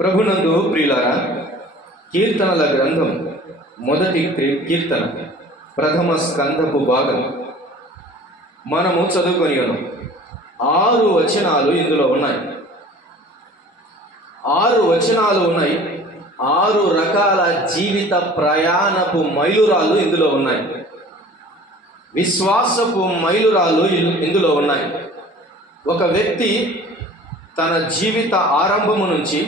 ప్రభునందు ప్రియులారా, కీర్తనల గ్రంథం మొదటి కీర్తన ప్రథమ స్కంధపు భాగం మనము చదువుకొని ఉన్నాం. 6 వచనాలు ఇందులో ఉన్నాయి. 6 వచనాలు ఉన్నాయి. 6 రకాల జీవిత ప్రయాణపు మైలురాళ్ళు ఇందులో ఉన్నాయి. విశ్వాసపు మైలురాళ్ళు ఇందులో ఉన్నాయి. ఒక వ్యక్తి తన జీవిత ఆరంభము నుంచి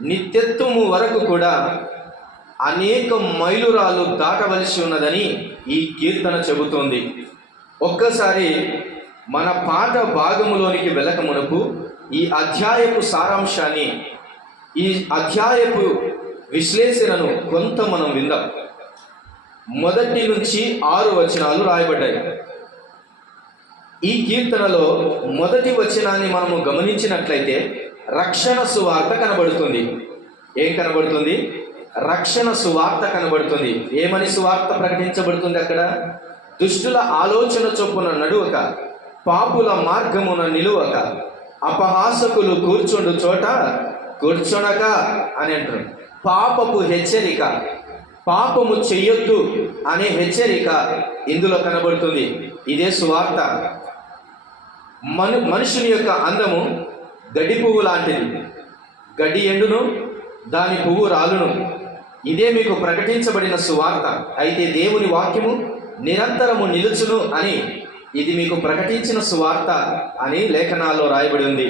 నిత్యత్వము వరకు కూడా అనేక మైలురాళ్ళు దాటవలసి ఉన్నదని ఈ కీర్తన చెబుతోంది. ఒక్కసారి మన పాఠ భాగములోనికి వెళ్ళక మునుపు ఈ అధ్యాయపు సారాంశాన్ని, ఈ అధ్యాయపు విశ్లేషణను కొంత మనం విందాం. మొదటి నుంచి 6 వచనాలు రాయబడ్డాయి. ఈ కీర్తనలో మొదటి వచనాన్ని మనము గమనించినట్లయితే రక్షణ సువార్త కనబడుతుంది. ఏం కనబడుతుంది? రక్షణ సువార్త కనబడుతుంది. ఏమని సువార్త ప్రకటించబడుతుంది? అక్కడ దుష్టుల ఆలోచన చొప్పున నడువక, పాపుల మార్గమున నిలువక, అపహాసకులు కూర్చుండు చోట కూర్చొనక అని అంటారు. పాపపు హెచ్చరిక, పాపము చెయ్యొద్దు అనే హెచ్చరిక ఇందులో కనబడుతుంది. ఇదే సువార్త. మనుషుని యొక్క అందము గడ్డి పువ్వు లాంటిది. గడ్డి ఎండును, దాని పువ్వు రాలును. ఇదే మీకు ప్రకటించబడిన సువార్త. అయితే దేవుని వాక్యము నిరంతరము నిలుచును అని ఇది మీకు ప్రకటించిన సువార్త అని లేఖనాల్లో రాయబడి ఉంది.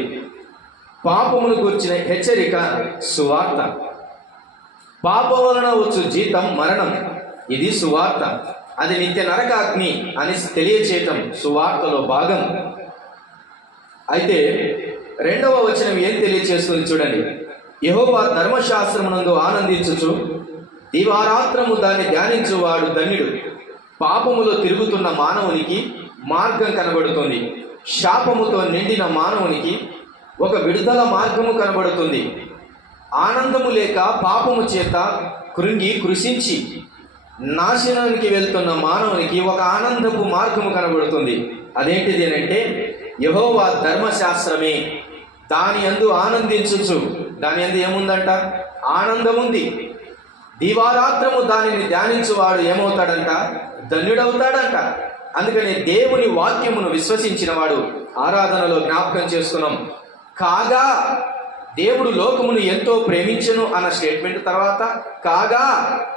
పాపమును గూర్చిన హెచ్చరిక సువార్త. పాపం వలన వచ్చు జీతం మరణం. ఇది సువార్త. అది నిత్య నరకాగ్ని అని తెలియచేయటం సువార్తలో భాగం. అయితే 2వ వచనం ఏం తెలియచేస్తుంది చూడండి. యెహోవా ధర్మశాస్త్రమునందు ఆనందించుచు దివారాత్రము దాన్ని ధ్యానించువాడు ధన్యుడు. పాపములో తిరుగుతున్న మానవునికి మార్గం కనబడుతుంది. శాపముతో నిండిన మానవునికి ఒక విడుదల మార్గము కనబడుతుంది. ఆనందము లేక పాపము చేత కృషించి నాశనానికి వెళ్తున్న మానవునికి ఒక ఆనందపు మార్గము కనబడుతుంది. అదేంటిది అంటే యెహోవా ధర్మశాస్త్రమే. దాని యందు ఆనందించుచు. దాని యందు ఏముందంట? ఆనందం ఉంది. దివారాత్రము దానిని ధ్యానించువాడు ఏమవుతాడంట? ధన్యుడవుతాడంట. అందుకని దేవుని వాక్యమును విశ్వసించిన వాడు ఆరాధనలో జ్ఞాపకం చేస్తున్నాం. కాగా దేవుడు లోకమును ఎంతో ప్రేమించెను అన్న స్టేట్మెంట్ తర్వాత కాగా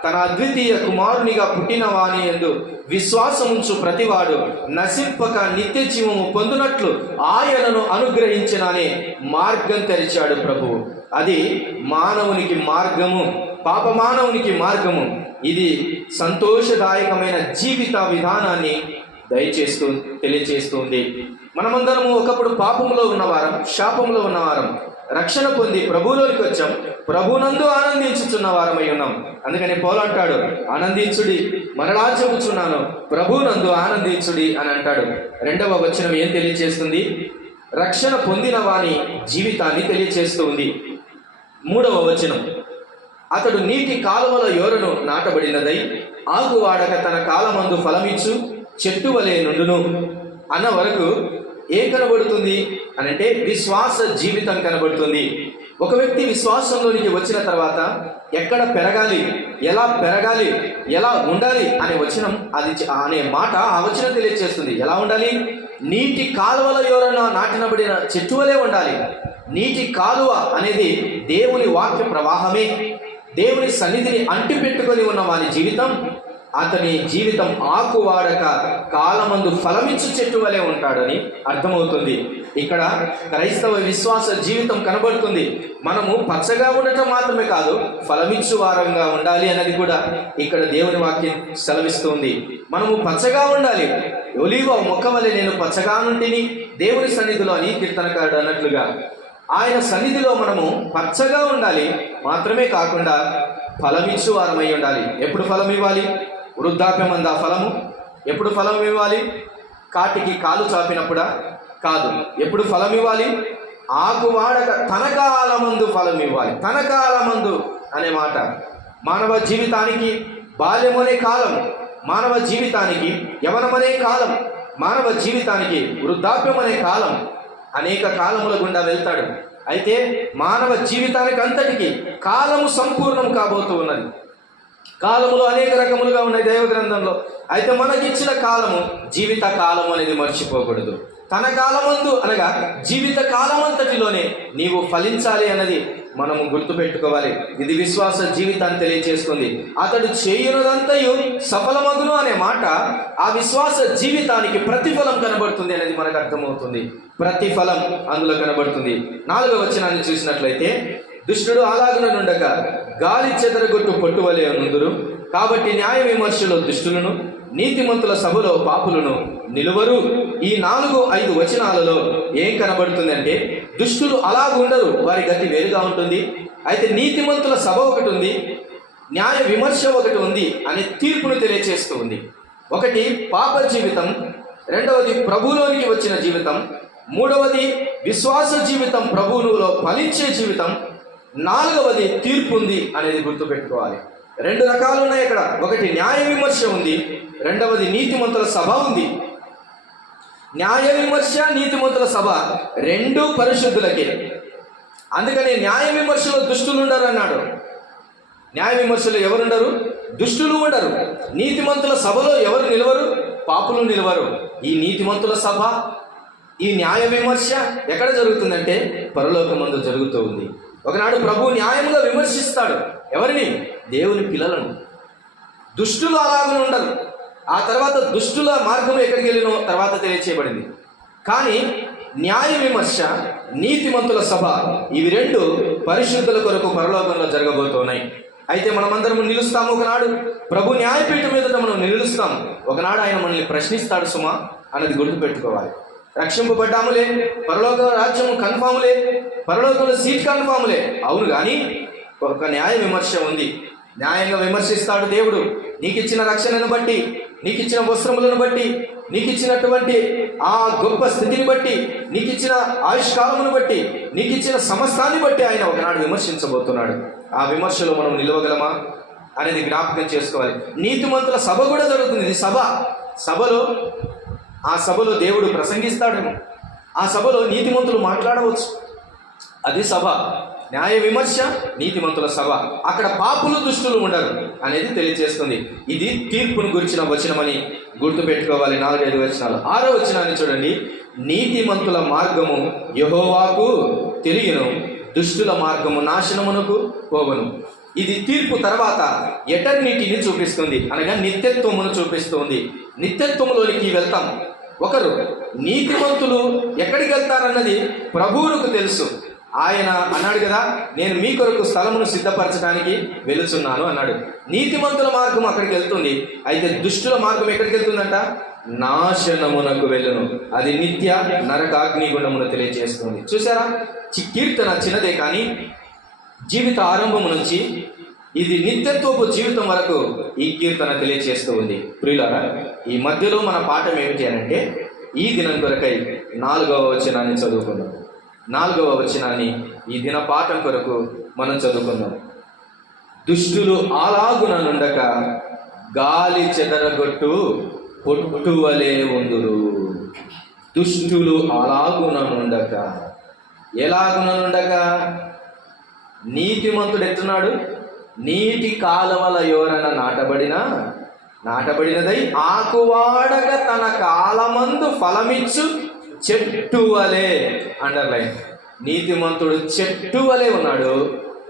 తన అద్వితీయ కుమారునిగా పుట్టిన వాని యందు విశ్వాసముంచు ప్రతివాడు నశింపక నిత్య జీవము పొందునట్లు ఆయనను అనుగ్రహించిననే మార్గం తెరిచాడు ప్రభువు. అది మానవునికి మార్గము, పాప మానవునికి మార్గము. ఇది సంతోషదాయకమైన జీవిత విధానాన్ని తెలియచేస్తుంది. మనమందరము ఒకప్పుడు పాపంలో ఉన్నవారం, శాపంలో ఉన్నవారం. రక్షణ పొంది ప్రభువులోనికి వచ్చాం. ప్రభునందు ఆనందించుచున్న వారమై ఉన్నాం. అందుకని పౌలు అంటాడు, ఆనందించుడి, మరలా చెబుచున్నాను, ప్రభునందు ఆనందించుడి అని అంటాడు. 2వ వచనం ఏం తెలియచేస్తుంది? రక్షణ పొందిన వాని జీవితాన్ని తెలియచేస్తూ ఉంది. 3వ వచనం, అతడు నీటి కాలువల యోరను నాటబడినదై ఆకువాడక తన కాలమందు ఫలమిచ్చు చెట్టు వలె నుండును అన్న వరకు ఏం కనబడుతుంది అనంటే విశ్వాస జీవితం కనబడుతుంది. ఒక వ్యక్తి విశ్వాసంలోనికి వచ్చిన తర్వాత ఎక్కడ పెరగాలి, ఎలా ఉండాలి అనే వచనం, అది అనే మాట ఆ వచనం తెలియజేస్తుంది. ఎలా ఉండాలి? నీటి కాలువల యోరన నాటినబడిన చెట్టు వలె ఉండాలి. నీటి కాలువ అనేది దేవుని వాక్య ప్రవాహమే. దేవుని సన్నిధిని అంటిపెట్టుకొని ఉన్న వాని జీవితం, అతని జీవితం ఆకువాడక కాలమందు ఫలమిచ్చు చెట్టు వలె ఉంటాడని అర్థమవుతుంది. ఇక్కడ క్రైస్తవ విశ్వాస జీవితం కనబడుతుంది. మనము పచ్చగా ఉండటం మాత్రమే కాదు, ఫలమిచ్చు వారంగా ఉండాలి అన్నది కూడా ఇక్కడ దేవుని వాక్యం సెలవిస్తుంది. మనము పచ్చగా ఉండాలి. ఒలీవ మొక్క వలె నేను పచ్చగా నుంటిని దేవుని సన్నిధిలో అని కీర్తనకారుడు అన్నట్లుగా ఆయన సన్నిధిలో మనము పచ్చగా ఉండాలి. మాత్రమే కాకుండా ఫలమిచ్చు వారమై ఉండాలి. ఎప్పుడు ఫలం ఇవ్వాలి? వృద్ధాప్యం అందా ఫలము? ఎప్పుడు ఫలం ఇవ్వాలి? కాటికి కాలు చాపినప్పుడా? కాదు. ఎప్పుడు ఫలం ఇవ్వాలి? ఆకువాడక తన కాలమందు ఫలం ఇవ్వాలి. తన కాలమందు అనే మాట మానవ జీవితానికి బాల్యం అనే కాలం, మానవ జీవితానికి యవనం అనే కాలం, మానవ జీవితానికి వృద్ధాప్యం అనే కాలం, అనేక కాలముల గుండా వెళ్తాడు. అయితే మానవ జీవితానికి అంతటికి కాలము సంపూర్ణం కాబోతూ ఉన్నది. కాలములు అనేక రకములుగా ఉన్నాయి దైవ గ్రంథంలో. అయితే మనకిచ్చిన కాలము జీవిత కాలము అనేది మర్చిపోకూడదు. తన కాలమందు అనగా జీవిత కాలమంతటిలోనే నీవు ఫలించాలి అన్నది మనము గుర్తుపెట్టుకోవాలి. ఇది విశ్వాస జీవితాన్ని తెలియజేస్తుంది. అతడు చేయునదంతయు సఫలమగును అనే మాట ఆ విశ్వాస జీవితానికి ప్రతిఫలం కనబడుతుంది అనేది మనకు అర్థమవుతుంది. ప్రతిఫలం అందులో కనబడుతుంది. 4వ వచనాన్ని చూసినట్లయితే, దుష్టుడు అలాగుననుండక గాలి చెదరగొట్టు పొట్టువలే నుందురు. కాబట్టి న్యాయ విమర్శలో దుష్టులను, నీతిమంతుల సభలో పాపులను నిలువరు. ఈ 4-5 వచనాలలో ఏం కనబడుతుందంటే, దుష్టులు అలాగుండరు, వారి గతి వేరుగా ఉంటుంది. అయితే నీతిమంతుల సభ ఒకటి ఉంది, న్యాయ విమర్శ ఒకటి ఉంది అనే తీర్పును తెలియచేస్తూ ఉంది. ఒకటి పాప జీవితం, రెండవది ప్రభువులోనికి వచ్చిన జీవితం, మూడవది విశ్వాస జీవితం, ప్రభువులో ఫలించే జీవితం, 4వది తీర్పు ఉంది అనేది గుర్తుపెట్టుకోవాలి. 2 రకాలు ఉన్నాయి ఇక్కడ. ఒకటి న్యాయ విమర్శ ఉంది, రెండవది నీతిమంతుల సభ ఉంది. న్యాయ విమర్శ, నీతిమంతుల సభ 2 పరిశుద్ధులకే. అందుకని న్యాయ విమర్శలో దుష్టులు ఉండరు అన్నాడు. న్యాయ విమర్శలో ఎవరుండరు? దుష్టులు ఉండరు. నీతిమంతుల సభలో ఎవరు నిలవరు? పాపులు నిలవరు. ఈ నీతిమంతుల సభ, ఈ న్యాయ విమర్శ ఎక్కడ జరుగుతుందంటే పరలోకమందు జరుగుతూ ఉంది. ఒకనాడు ప్రభు న్యాయంగా విమర్శిస్తాడు. ఎవరిని? దేవుని పిల్లలను. దుష్టులు అలాగనే ఉండరు. ఆ తర్వాత దుష్టుల మార్గం ఎక్కడికి వెళ్ళినో తర్వాత తెలియచేయబడింది. కానీ న్యాయ విమర్శ, నీతిమంతుల సభ, ఇవి 2 పరిశుద్ధుల కొరకు పరలోకంలో జరగబోతున్నాయి. అయితే మనమందరం నిలుస్తాము. ఒకనాడు ప్రభు న్యాయపీఠం మీద మనం నిలుస్తాము. ఒకనాడు ఆయన మనల్ని ప్రశ్నిస్తాడు సుమా అన్నది గుర్తుపెట్టుకోవాలి. రక్షింపబడ్డాములే, పరలోక రాజ్యము కన్ఫాములే, పరలోకంలో సీట్ కన్ఫాములే, అవును. కానీ ఒక న్యాయ విమర్శ ఉంది. న్యాయంగా విమర్శిస్తాడు దేవుడు. నీకు ఇచ్చిన రక్షణను బట్టి, నీకు ఇచ్చిన వస్త్రములను బట్టి, నీకు ఇచ్చినటువంటి ఆ గొప్ప స్థితిని బట్టి, నీకు ఇచ్చిన ఆయుష్కాలమును బట్టి, నీకు ఇచ్చిన సమస్తాన్ని బట్టి ఆయన ఒకనాడు విమర్శించబోతున్నాడు. ఆ విమర్శలో మనం నిలవగలమా అనేది జ్ఞాపకం చేసుకోవాలి. నీతిమంతుల సభ కూడా జరుగుతుంది. ఇది సభ. ఆ సభలో దేవుడు ప్రసంగిస్తాడేమో, ఆ సభలో నీతిమంతులు మాట్లాడవచ్చు. అది సభ. న్యాయ విమర్శ, నీతిమంతుల సభ. అక్కడ పాపులు దుష్టులు ఉండరు అనేది తెలియజేస్తుంది. ఇది తీర్పును గురించిన వచనమని గుర్తుపెట్టుకోవాలి. 4-5 వచనాలు. 6వ వచనాన్ని చూడండి. నీతిమంతుల మార్గము యెహోవాకు తెలియను, దుష్టుల మార్గము నాశనమునకు పోవను. ఇది తీర్పు తర్వాత ఎటర్నిటీని చూపిస్తుంది, అనగా నిత్యత్వమును చూపిస్తుంది. నిత్యత్వములోనికి వెళ్తాం. ఒకరు నీతిమంతులు ఎక్కడికి వెళ్తారన్నది ప్రభువుకు తెలుసు. ఆయన అన్నాడు కదా, నేను మీ కొరకు స్థలమును సిద్ధపరచడానికి వెళుతున్నాను అన్నాడు. నీతిమంతుల మార్గం అక్కడికి వెళ్తుంది. అయితే దుష్టుల మార్గం ఎక్కడికి వెళ్తుందంట? నాశనమునకు వెళ్ళును. అది నిత్య నరకాగ్నిగుండమును తెలియజేస్తుంది. చూసారా, కీర్తన చిన్నదే కానీ జీవిత ఆరంభం నుంచి ఇది నిత్యత్వపు జీవితం వరకు ఈ కీర్తన తెలియజేస్తూ ఉంది. ప్రియులారా, ఈ మధ్యలో మన పాఠం ఏమిటి అనంటే, ఈ దినం కొరకై 4వ వచనాన్ని చదువుకున్నాం. 4వ వచనాన్ని ఈ దిన పాఠం కొరకు మనం చదువుకున్నాం. దుష్టులు అలాగుననుండక గాలి చెదరగొట్టు పొట్టువలే ఉందురు. దుష్టులు అలాగుననుండక, ఎలాగుననుండక? నీతిమంతుడు ఎట్టున్నాడు? నీటి కాలవల యోరన నాటబడినదై ఆకువాడగా తన కాలమందు ఫలమిచ్చు చెట్టు వలె. అండర్లైన్. నీతిమంతుడు చెట్టు వలె ఉన్నాడు,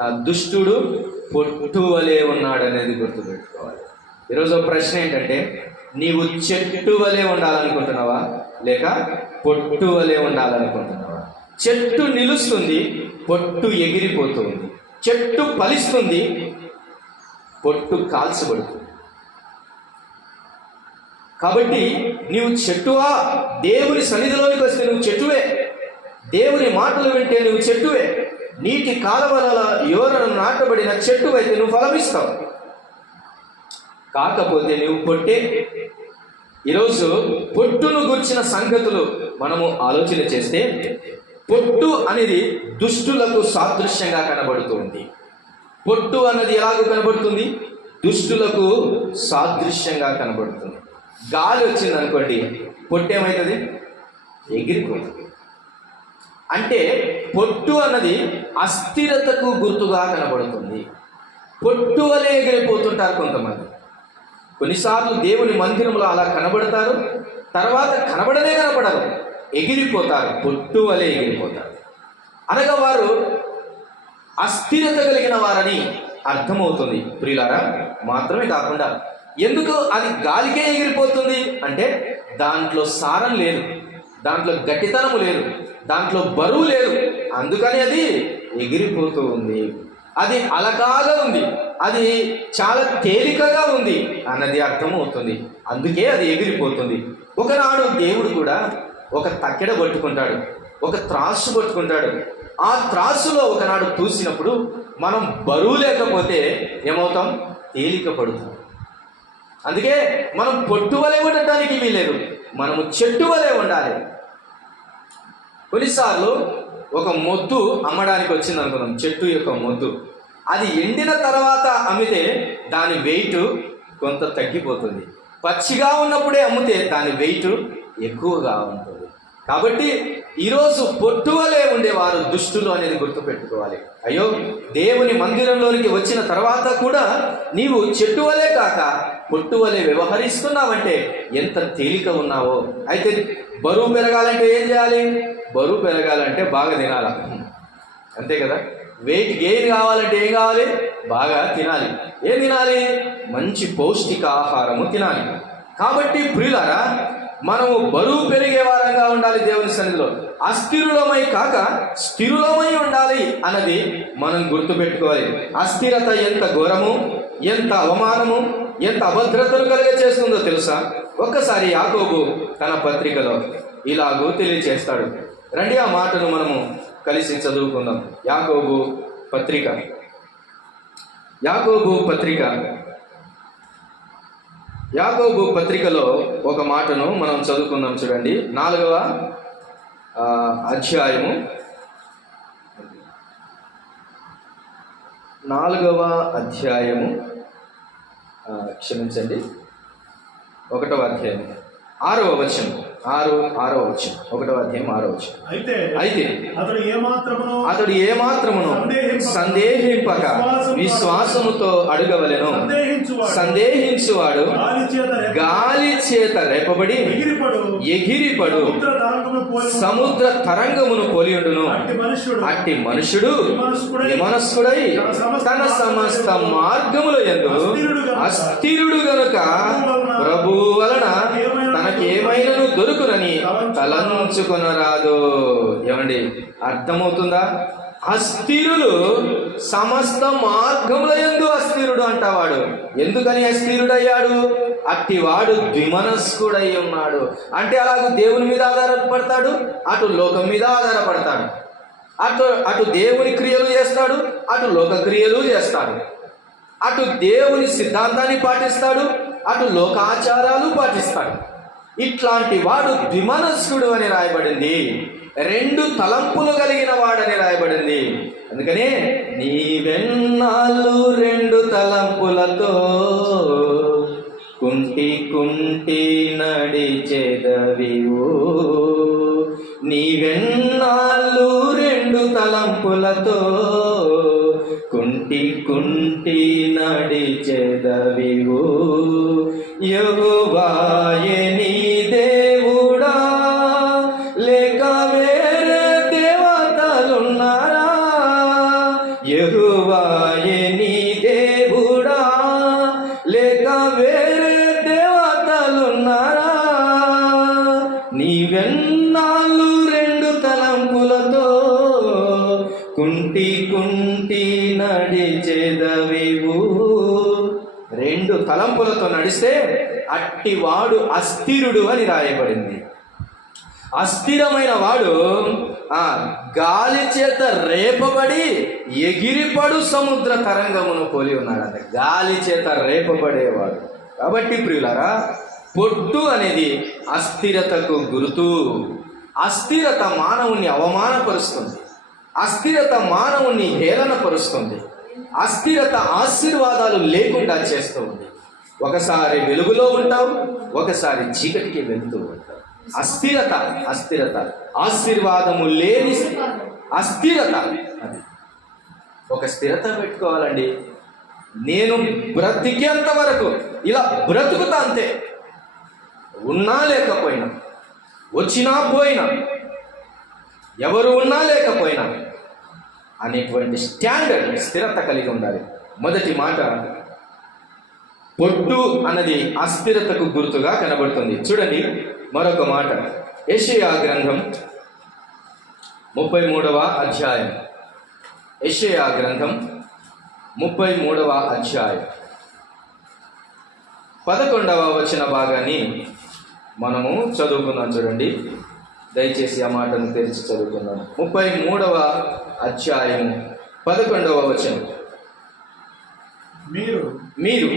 ఆ దుష్టుడు పొట్టు వలె ఉన్నాడు అనేది గుర్తుపెట్టుకోవాలి. ఈరోజు ప్రశ్న ఏంటంటే, నీవు చెట్టు వలె ఉండాలనుకుంటున్నావా లేక పొట్టు వలె ఉండాలనుకుంటున్నావా? చెట్టు నిలుస్తుంది, పొట్టు ఎగిరిపోతుంది. చెట్టు ఫలిస్తుంది, పొట్టు కాల్చబడుతుంది. కాబట్టి నీవు చెట్టువా? దేవుని సన్నిధిలోనికి వస్తే నువ్వు చెట్టువే. దేవుని మాటలు వింటే నువ్వు చెట్టువే. నీటి కాలవల యోరను నాటబడిన చెట్టు అయితే నువ్వు ఫలమిస్తావు. కాకపోతే నువ్వు పొట్టే. ఈరోజు పొట్టును గుర్చిన సంగతులు మనము ఆలోచన చేస్తే, పొట్టు అనేది దుష్టులకు సాదృశ్యంగా కనబడుతుంది. పొట్టు అన్నది ఎలాగో కనబడుతుంది? దుష్టులకు సాదృశ్యంగా కనబడుతుంది. గాలి వచ్చింది అనుకోండి, పొట్టు ఏమవుతుంది? ఎగిరిపోతుంది. అంటే పొట్టు అన్నది అస్థిరతకు గుర్తుగా కనబడుతుంది. పొట్టు వలె ఎగిరిపోతుంటారు కొంతమంది. కొన్నిసార్లు దేవుని మందిరంలో అలా కనబడతారు, తర్వాత కనబడరు, ఎగిరిపోతారు, పొట్టు వలె ఎగిరిపోతారు. అనగా వారు అస్థిరత కలిగిన వారని అర్థమవుతుంది ప్రియులారా. మాత్రమే కాకుండా ఎందుకు అది గాలికే ఎగిరిపోతుంది అంటే దాంట్లో సారం లేదు, దాంట్లో గట్టితనము లేదు, దాంట్లో బరువు లేదు, అందుకని అది ఎగిరిపోతూ ఉంది. అది అలకాగా ఉంది, అది చాలా తేలికగా ఉంది అన్నది అర్థమవుతుంది, అందుకే అది ఎగిరిపోతుంది. ఒకనాడు దేవుడు కూడా ఒక తక్కెడ పట్టుకుంటాడు, ఒక త్రాసు పట్టుకుంటాడు. ఆ త్రాసులో ఒకనాడు తూసినప్పుడు మనం బరువు లేకపోతే ఏమవుతాం? తేలిక పడుతాం. అందుకే మనం పొట్టు వలె ఉండటానికి వీలేదు, మనము చెట్టు వలె ఉండాలి. కొన్నిసార్లు ఒక మొద్దు అమ్మడానికి వచ్చింది అనుకుందాం, చెట్టు యొక్క మొద్దు. అది ఎండిన తర్వాత అమ్మితే దాని వెయిట్ కొంత తగ్గిపోతుంది. పచ్చిగా ఉన్నప్పుడే అమ్మితే దాని వెయిట్ ఎక్కువగా ఉంటుంది. కాబట్టి ఈరోజు పొట్టు వలె ఉండేవారు దుష్టులు అనేది గుర్తుపెట్టుకోవాలి. అయ్యో, దేవుని మందిరంలోనికి వచ్చిన తర్వాత కూడా నీవు చెట్టు వలె కాక పొట్టు వలె వ్యవహరిస్తున్నావంటే ఎంత తేలిక ఉన్నావో. అయితే బరువు పెరగాలంటే ఏం చేయాలి? బరువు పెరగాలంటే బాగా తినాల, అంతే కదా. వెయిట్ గెయిన్ కావాలంటే ఏం కావాలి? బాగా తినాలి. ఏం తినాలి? మంచి పౌష్టిక ఆహారము తినాలి. కాబట్టి ప్రియులారా, మనము బరువు పెరిగే వారంగా ఉండాలి దేవుని సన్నిధిలో. అస్థిరులమై కాక స్థిరులమై ఉండాలి అన్నది మనం గుర్తుపెట్టుకోవాలి. అస్థిరత ఎంత ఘోరము, ఎంత అవమానము, ఎంత అభద్రతను కలిగ చేస్తుందో తెలుసా? ఒక్కసారి యాకోబు తన పత్రికలో ఇలాగూ తెలియచేస్తాడు. రండి ఆ మాటను మనము కలిసి చదువుకుందాం. యాకోబు పత్రికలో ఒక మాటను మనం చదువుకుందాం. చూడండి, 4వ అధ్యాయము 1వ అధ్యాయం 6వ వచనం. 6వ వచనం, 1వ అధ్యాయం 6వ వచనం. అయితే అతడు ఏమాత్రమును సందేహింపక విశ్వాసముతో అడగవలెను. సందేహించువాడు గాలి చేత రేపబడి ఎగిరిపడు సముద్ర తరంగమును పోలియుండును. అట్టి మనుషుడు విమనస్కుడై తన సమస్త మార్గముల యందు అస్థిరుడు గనుక ప్రభు వలన తనకేమైనను దొరుకునని తలంచుకొనరాదు. ఏమండి, అర్థమవుతుందా? అస్థిరులు సమస్త మార్గముల యందు అస్థిరుడు అంటవాడు. ఎందుకని అస్థిరుడయ్యాడు? అట్టివాడు ద్విమనస్కుడై ఉన్నాడు. అంటే అలాగూ దేవుని మీద ఆధారపడతాడు, అటు లోకం మీద ఆధారపడతాడు. అటు దేవుని క్రియలు చేస్తాడు, అటు లోక క్రియలు చేస్తాడు. అటు దేవుని సిద్ధాంతాన్ని పాటిస్తాడు, అటు లోకాచారాలు పాటిస్తాడు. ఇట్లాంటి వాడు ద్విమనస్కుడు అని రాయబడింది. 2 తలంపులు కలిగిన వాడని రాయబడింది. అందుకనే నీవెన్నాళ్ళు 2 తలంపులతో కుంటి నడిచెదవివు. నీవెన్నాళ్ళు 2 తలంపులతో కుంటి నడిచెదవివు. యెహోవాయే నీ దేవుడా, లేక వేరే దేవతలున్నారా? యెహోవాయే నీ దేవుడా, లేక వేరే దేవతలున్నారా? నీవెన్నాళ్ళు 2 తలంపులతో కుంటి నడిచెదవివు. 2 తలంపులతో నడిస్తే అట్టివాడు అస్థిరుడు అని రాయబడింది. అస్థిరమైన వాడు గాలి చేత రేపబడి ఎగిరిపడు సముద్ర తరంగమును పోలి ఉన్నాడంట. గాలి చేత రేపబడేవాడు. కాబట్టి ప్రియులారా, పొట్టు అనేది అస్థిరతకు గుర్తు. అస్థిరత మానవుణ్ణి అవమానపరుస్తుంది, అస్థిరత మానవుణ్ణి హేళనపరుస్తుంది, అస్థిరత ఆశీర్వాదాలు లేకుండా చేస్తూ ఉంది. ఒకసారి వెలుగులో ఉంటావు, ఒకసారి చీకటికి వెళ్తూ ఉంటావు. అస్థిరత. అస్థిరత, ఆశీర్వాదము లేని అస్థిరత. అది ఒక స్థిరత పెట్టుకోవాలండి. నేను బ్రతికేంత వరకు ఇలా బ్రతుకుతా అంతే, ఉన్నా లేకపోయినా, వచ్చినా పోయినా, ఎవరు ఉన్నా లేకపోయినా అనేటువంటి స్టాండర్డ్, స్థిరత కలిగి ఉండాలి. మొదటి మాట, పొట్టు అన్నది అస్థిరతకు గుర్తుగా కనబడుతుంది. చూడండి మరొక మాట, యెషయా గ్రంథం 33వ అధ్యాయం. యెషయా గ్రంథం 33వ అధ్యాయం 11వ వచన భాగాన్ని మనము చదువుకున్నాం. చూడండి, దయచేసి ఆ మాటను తెరిచి చదువుకున్నాం. 33వ అధ్యాయం 11వ వచనం. మీరు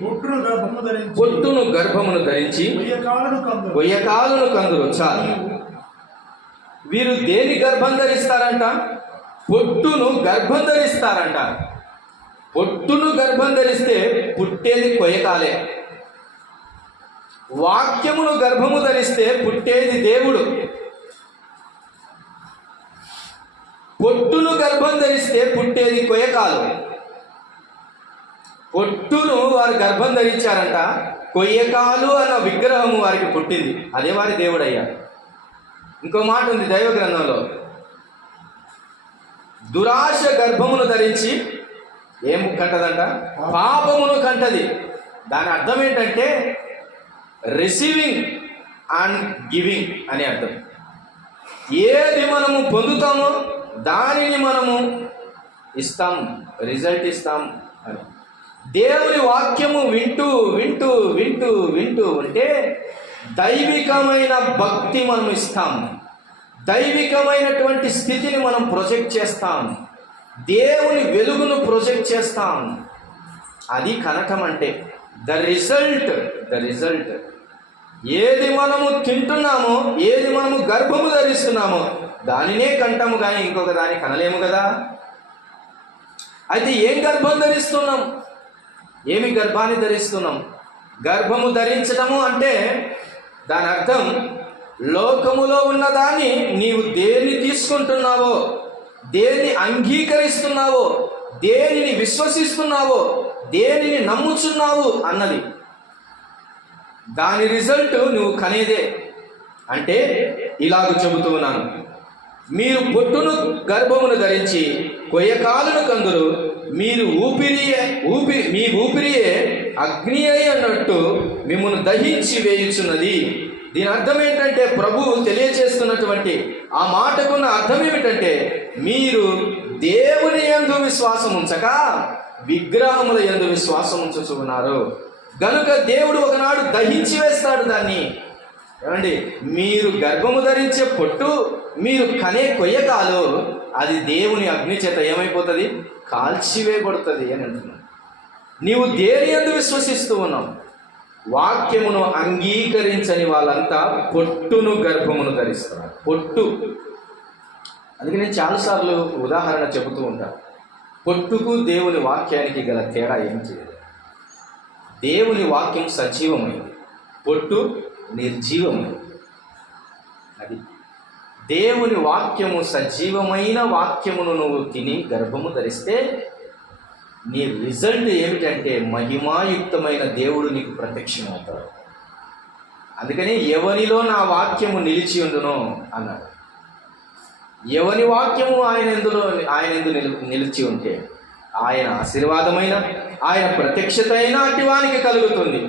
పొట్టును గర్భమును ధరించి కొయ్యకాలను కందురు. చాలు. వీరు దేని గర్భం ధరిస్తారంట? పొట్టును గర్భం ధరిస్తారంట. పొట్టును గర్భం ధరిస్తే పుట్టేది కొయ్యకాలే. వాక్యమును గర్భము ధరిస్తే పుట్టేది దేవుడు. పొట్టును గర్భం ధరిస్తే పుట్టేది కొయ్యకాలు. పొట్టును వారు గర్భం ధరించారంట, కొయ్యకాలు అన్న విగ్రహము వారికి పుట్టింది, అదే వారి దేవుడు అయ్యాడు. ఇంకో మాట ఉంది దైవ గ్రంథంలో, దురాశ గర్భమును ధరించి ఏం కంటదంట? పాపమును కంటది. దాని అర్థం ఏంటంటే రిసీవింగ్ అండ్ గివింగ్ అనే అర్థం. ఏది మనము పొందుతామో దానిని మనము ఇస్తాం, రిజల్ట్ ఇస్తాం అని. దేవుని వాక్యము వింటూ వింటూ వింటూ వింటూ ఉంటే దైవికమైన భక్తి మనం ఇస్తాం, దైవికమైనటువంటి స్థితిని మనం ప్రొజెక్ట్ చేస్తాం, దేవుని వెలుగును ప్రొజెక్ట్ చేస్తాం. అది కనటం అంటే ద రిజల్ట్. ఏది మనము తింటున్నామో, ఏది మనము గర్భము ధరిస్తున్నామో దానినే కంటాము, కానీ ఇంకొక దాన్ని కనలేము కదా. అయితే ఏం గర్భం ధరిస్తున్నాం? ఏమి గర్భాన్ని ధరిస్తున్నాం? గర్భము ధరించడము అంటే దాని అర్థం లోకములో ఉన్నదాన్ని నీవు దేన్ని తీసుకుంటున్నావో, దేన్ని అంగీకరిస్తున్నావో, దేనిని విశ్వసిస్తున్నావో, దేనిని నమ్ముచున్నావు అన్నది, దాని రిజల్ట్ నువ్వు కనేదే. అంటే ఇలాగ చెబుతూ ఉన్నాను, మీరు పొట్టును గర్భమును ధరించి కొయ్యకాలను కందురు, మీరు మీ ఊపిరియే అగ్ని అయి అన్నట్టు మిమ్మల్ని దహించి వేయుచున్నది. దీని అర్థం ఏంటంటే, ప్రభువు తెలియచేస్తున్నటువంటి ఆ మాటకున్న అర్థం ఏమిటంటే, మీరు దేవుని యందు విశ్వాసం ఉంచక విగ్రహముల యందు విశ్వాసం ఉంచుచున్నారు గనుక దేవుడు ఒకనాడు దహించి వేస్తాడు దాన్ని. ఏమండి, మీరు గర్భము ధరించే పొట్టు, మీరు కనే కొయ్యకాలు, అది దేవుని అగ్ని చేత ఏమైపోతుంది? కాల్చివేయబడుతుంది అని అంటున్నాను. నీవు దేని యందు విశ్వసిస్తూ ఉన్నావు? వాక్యమును అంగీకరించని వాళ్ళంతా పొట్టును గర్భమును ధరిస్తున్నారు. పొట్టు, అందుకే నేను చాలాసార్లు ఉదాహరణ చెబుతూ ఉంటాను. పొట్టుకు దేవుని వాక్యానికి గల తేడా ఏం చేయదు. దేవుని వాక్యం సజీవమైంది, పొట్టు నిర్జీవమైంది. అది దేవుని వాక్యము, సజీవమైన వాక్యమును నువ్వు తిని గర్భము ధరిస్తే నీ రిజల్ట్ ఏమిటంటే మహిమాయుక్తమైన దేవుడు నీకు ప్రత్యక్షమవుతాడు. అందుకని ఎవనిలో నా వాక్యము నిలిచి ఉండునో అన్నాడు. ఎవని వాక్యము ఆయన ఎందు నిలిచి ఉంటే ఆయన ఆశీర్వాదమైన, ఆయన ప్రత్యక్షత అయిన అటివానికి కలుగుతుంది.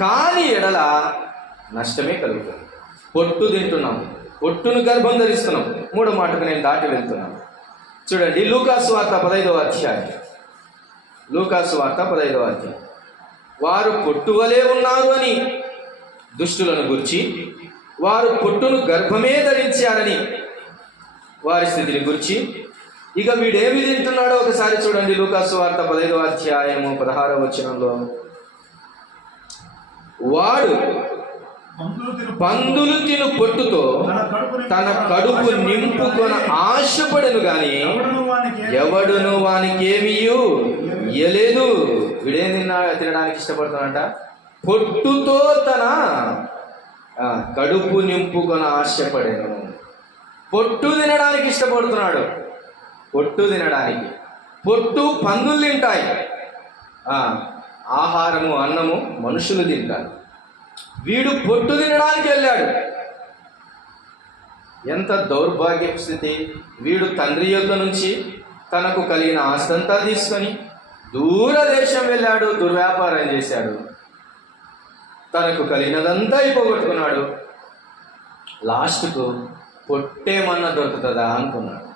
కానీ ఎడల నష్టమే కలుగుతుంది. పొట్టు తింటున్నాం, పొట్టును గర్భం ధరిస్తున్నాం. మూడో మాటకు నేను దాటి వెళ్తున్నాను. చూడండి, లూకాసు వార్త 15వ అధ్యాయం. లూకాసు వార్త 15వ అధ్యాయం. వారు పొట్టు వలె ఉన్నారు అని దుష్టులను గురించి, వారు పొట్టును గర్భమే ధరించారని వారి స్థితిని గురించి, ఇక వీడేమి తింటున్నాడో ఒకసారి చూడండి. లూకాసు వార్త 15వ అధ్యాయము 16వ వచనంలో, వాడు పందులు తిను పొట్టుతో తన కడుపు నింపుకొన ఆశపడను గాని ఎవడును వానికి ఏమీ ఇయ్యలేదు. వీడేం తినడానికి ఇష్టపడుతున్నాడంట? పొట్టుతో తన కడుపు నింపుకొని ఆశపడేను. పొట్టు తినడానికి ఇష్టపడుతున్నాడు. పొట్టు తినడానికి. పొట్టు పందులు తింటాయి. ఆహారము, అన్నము మనుషులు తింటారు. వీడు పొట్టు తినడానికి వెళ్ళాడు. ఎంత దౌర్భాగ్యపు స్థితి! వీడు తండ్రి యొద్ద నుంచి తనకు కలిగిన ఆస్తంతా తీసుకొని దూరదేశం వెళ్ళాడు, దుర్వ్యాపారం చేశాడు, తనకు కలిగినదంతా అయిపోగొట్టుకున్నాడు. లాస్ట్కు పొట్టేమన్నా దొరుకుతుందా అనుకున్నాడు.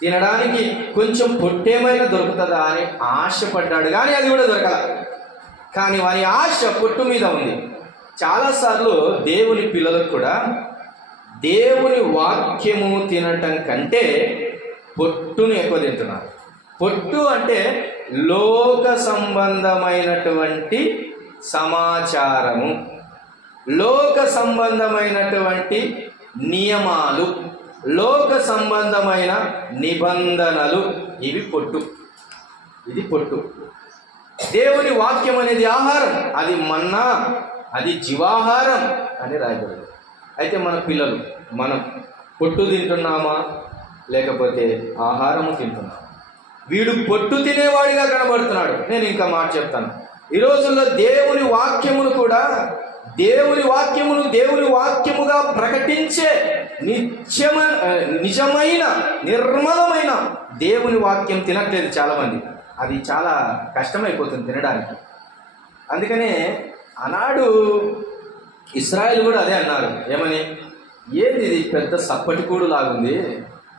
తినడానికి కొంచెం పొట్టేమైనా దొరుకుతుందా అని ఆశపడ్డాడు, కానీ అది కూడా దొరకల. కానీ వారి ఆశ పొట్టు మీద ఉంది. చాలాసార్లు దేవుని పిల్లలకు కూడా దేవుని వాక్యము తినటం కంటే పొట్టును ఎక్కువ తింటున్నారు. పొట్టు అంటే లోక సంబంధమైనటువంటి సమాచారము, లోక సంబంధమైనటువంటి నియమాలు, లోక సంబంధమైన నిబంధనలు, ఇవి పొట్టు. ఇది పొట్టు. దేవుని వాక్యం అనేది ఆహారం, అది మన్నా, అది జీవాహారం అని రాయబడింది. అయితే మన పిల్లలు, మనం పొట్టు తింటున్నామా లేకపోతే ఆహారము తింటున్నామా? వీడు పొట్టు తినేవాడిగా కనబడుతున్నాడు. నేను ఇంకా మాట చెప్తాను. ఈ రోజుల్లో దేవుని వాక్యమును కూడా దేవుని వాక్యముగా ప్రకటించే నిజమైన నిర్మలమైన దేవుని వాక్యం తినట్లేదు చాలామంది. అది చాలా కష్టమైపోతుంది తినడానికి. అందుకనే ఆనాడు ఇశ్రాయేలు కూడా అదే అన్నారు. ఏమని? ఏంది ఇది పెద్ద సప్పటికూడు లాగుంది,